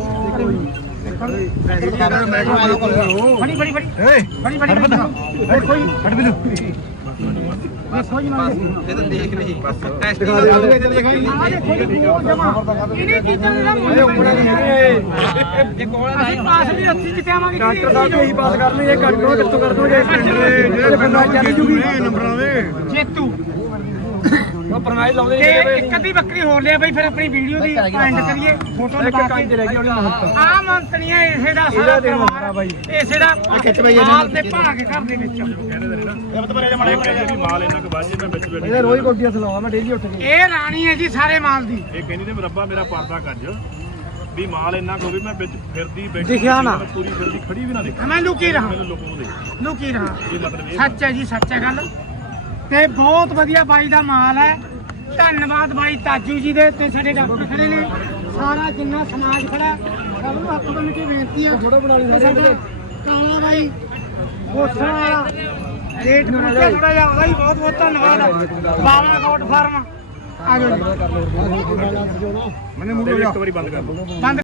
[SPEAKER 2] ਦੇਖੋ
[SPEAKER 1] ਫੜੀ ਫੜੀ ਫੜੀ ਫੜੀ ਫੜੀ ਦੇਖੋ ਜੀ
[SPEAKER 2] ਹਟ ਬਿਲੂ
[SPEAKER 1] ਦੇਖੋ ਜੀ ਨਾਲ
[SPEAKER 4] ਇਹ ਤਾਂ ਦੇਖ ਲਈ ਬਸ
[SPEAKER 2] ਦਿਖਾ ਦੇ
[SPEAKER 1] ਆ ਦੇਖੋ ਜੀ ਉਹ ਜਮਾ ਇਹਨੇ ਚੀਜ਼ਾਂ ਦਾ ਮੁੱਲ
[SPEAKER 2] ਉੱਪਰ ਨਹੀਂ ਹੈਗੇ
[SPEAKER 4] ਇਹ ਕੋਲ
[SPEAKER 1] ਅਸੀਂ ਪਾਸ ਵੀ ਰੱਸੀ ਕਿਤੇ ਆਵਾਂਗੇ
[SPEAKER 2] ਡਾਕਟਰ ਸਾਹਿਬ ਇਹੀ ਪਾਸ ਕਰਨੀ ਇਹ ਕੱਟੋ ਕਿੱਥੋਂ ਕਰ ਦੋਗੇ ਜਿਹੜੇ ਬੰਦਾ ਚੱਲ ਜੂਗੀ ਨੰਬਰਾਂ ਦੇ
[SPEAKER 1] ਜੇਤੂ
[SPEAKER 2] ਉਹ ਪਰਮਾਈ ਲਾਉਂਦੇ
[SPEAKER 1] ਤੇ ਇੱਕ ਅੱਧੀ ਬੱਕਰੀ ਹੋਰ ਲਿਆ ਬਈ ਫਿਰ ਆਪਣੀ ਵੀਡੀਓ ਦੀ ਐਂਡ ਕਰੀਏ ਫੋਟੋ
[SPEAKER 2] ਇੱਕ
[SPEAKER 1] ਲਗਾ
[SPEAKER 2] ਕੰਜ
[SPEAKER 1] ਕੇ
[SPEAKER 2] ਰਹਿ ਗਈ ਉਹਨੇ ਹੱਥ
[SPEAKER 1] ਆ ਮੰਤਰੀਆਂ ਇਸੇ ਦਾ ਸਾਰਾ
[SPEAKER 2] ਇਹਦਾ ਦੇ
[SPEAKER 1] ਪਰਿਵਾਰ
[SPEAKER 2] ਮਾਰਾ ਬਾਈ
[SPEAKER 1] ਇਸੇ ਦਾ ਮਾਲ ਦੇ ਭਾਗ ਘਰ ਦੇ ਵਿੱਚ
[SPEAKER 3] ਕਹਿੰਦੇ ਨੇ ਨਾ ਇਹ ਕਹਿੰਦੇ ਵੀ ਮਾਲ ਇੰਨਾ ਕੁ ਵੱਧ ਜੇ ਮੈਂ ਵਿੱਚ ਬੈਠ
[SPEAKER 2] ਇਹਦਾ ਰੋਜ਼ ਕੋਟੀਆਂ ਸਲਾਵਾ ਮੈਂ ਡੇਲੀ ਉੱਠ ਕੇ
[SPEAKER 1] ਇਹ ਰਾਣੀ ਹੈ ਜੀ ਸਾਰੇ ਮਾਲ ਦੀ
[SPEAKER 3] ਇਹ ਕਹਿੰਦੀ ਨੇ ਰੱਬਾ ਮੇਰਾ ਪਰਦਾ ਕੱਜ ਵੀ ਮਾਲ ਇੰਨਾ ਕੁ ਹੋਵੇ ਮੈਂ ਵਿੱਚ ਫਿਰਦੀ ਬੈਠੀ
[SPEAKER 4] ਦਿਖਿਆ ਨਾ।
[SPEAKER 3] ਪੂਰੀ ਫਿਰਦੀ ਖੜੀ ਵੀ ਨਾ ਦੇਖ
[SPEAKER 1] ਮੈਂ ਲੁਕੀ ਰਹਾ
[SPEAKER 3] ਮੈਨੂੰ ਲੋਕ ਨੂੰ ਦੇ
[SPEAKER 1] ਲੁਕੀ ਰਹਾ
[SPEAKER 3] ਇਹ ਮਤਲਬ ਇਹ
[SPEAKER 1] ਸੱਚ ਹੈ ਜੀ ਸੱਚ ਹੈ ਗੱਲ ਤੇ ਬਹੁਤ ਵਧੀਆ ਬਾਈ ਦਾ ਮਾਲ ਹੈ ਧੰਨਵਾਦ ਬਾਈ ਤਾਜੂ ਜੀ ਦੇ ਤੇ ਸਾਡੇ ਡਾਕਟਰ ਖੜੇ ਨੇ ਸਾਰਾ ਜਿੰਨਾ ਸਮਾਜ ਖੜਾ ਸਭ ਨੂੰ ਹੱਥ ਬੰਨ ਕੇ ਬੇਨਤੀ ਹੈ
[SPEAKER 2] ਥੋੜਾ ਬਣਾ ਲਈ
[SPEAKER 1] ਤੇ ਸਾਡਾ ਕਾਲਾ ਬਾਈ ਗੋਠਾ ਵਾਲਾ ਰੇਟ ਪੁੱਛਿਆ ਥੋੜਾ ਜਿਹਾ ਉਹਦਾ ਹੀ ਬਹੁਤ ਬਹੁਤ ਧੰਨਵਾਦ ਬਾਵਨ ਕੋਟ ਫਾਰਮ ਆ ਜਾਓ ਜੀ
[SPEAKER 2] ਕਰ ਲਓ
[SPEAKER 3] ਮੈਨੂੰ ਇੱਕ ਵਾਰੀ ਬੰਦ ਕਰ ਦੋ
[SPEAKER 1] ਬੰਦ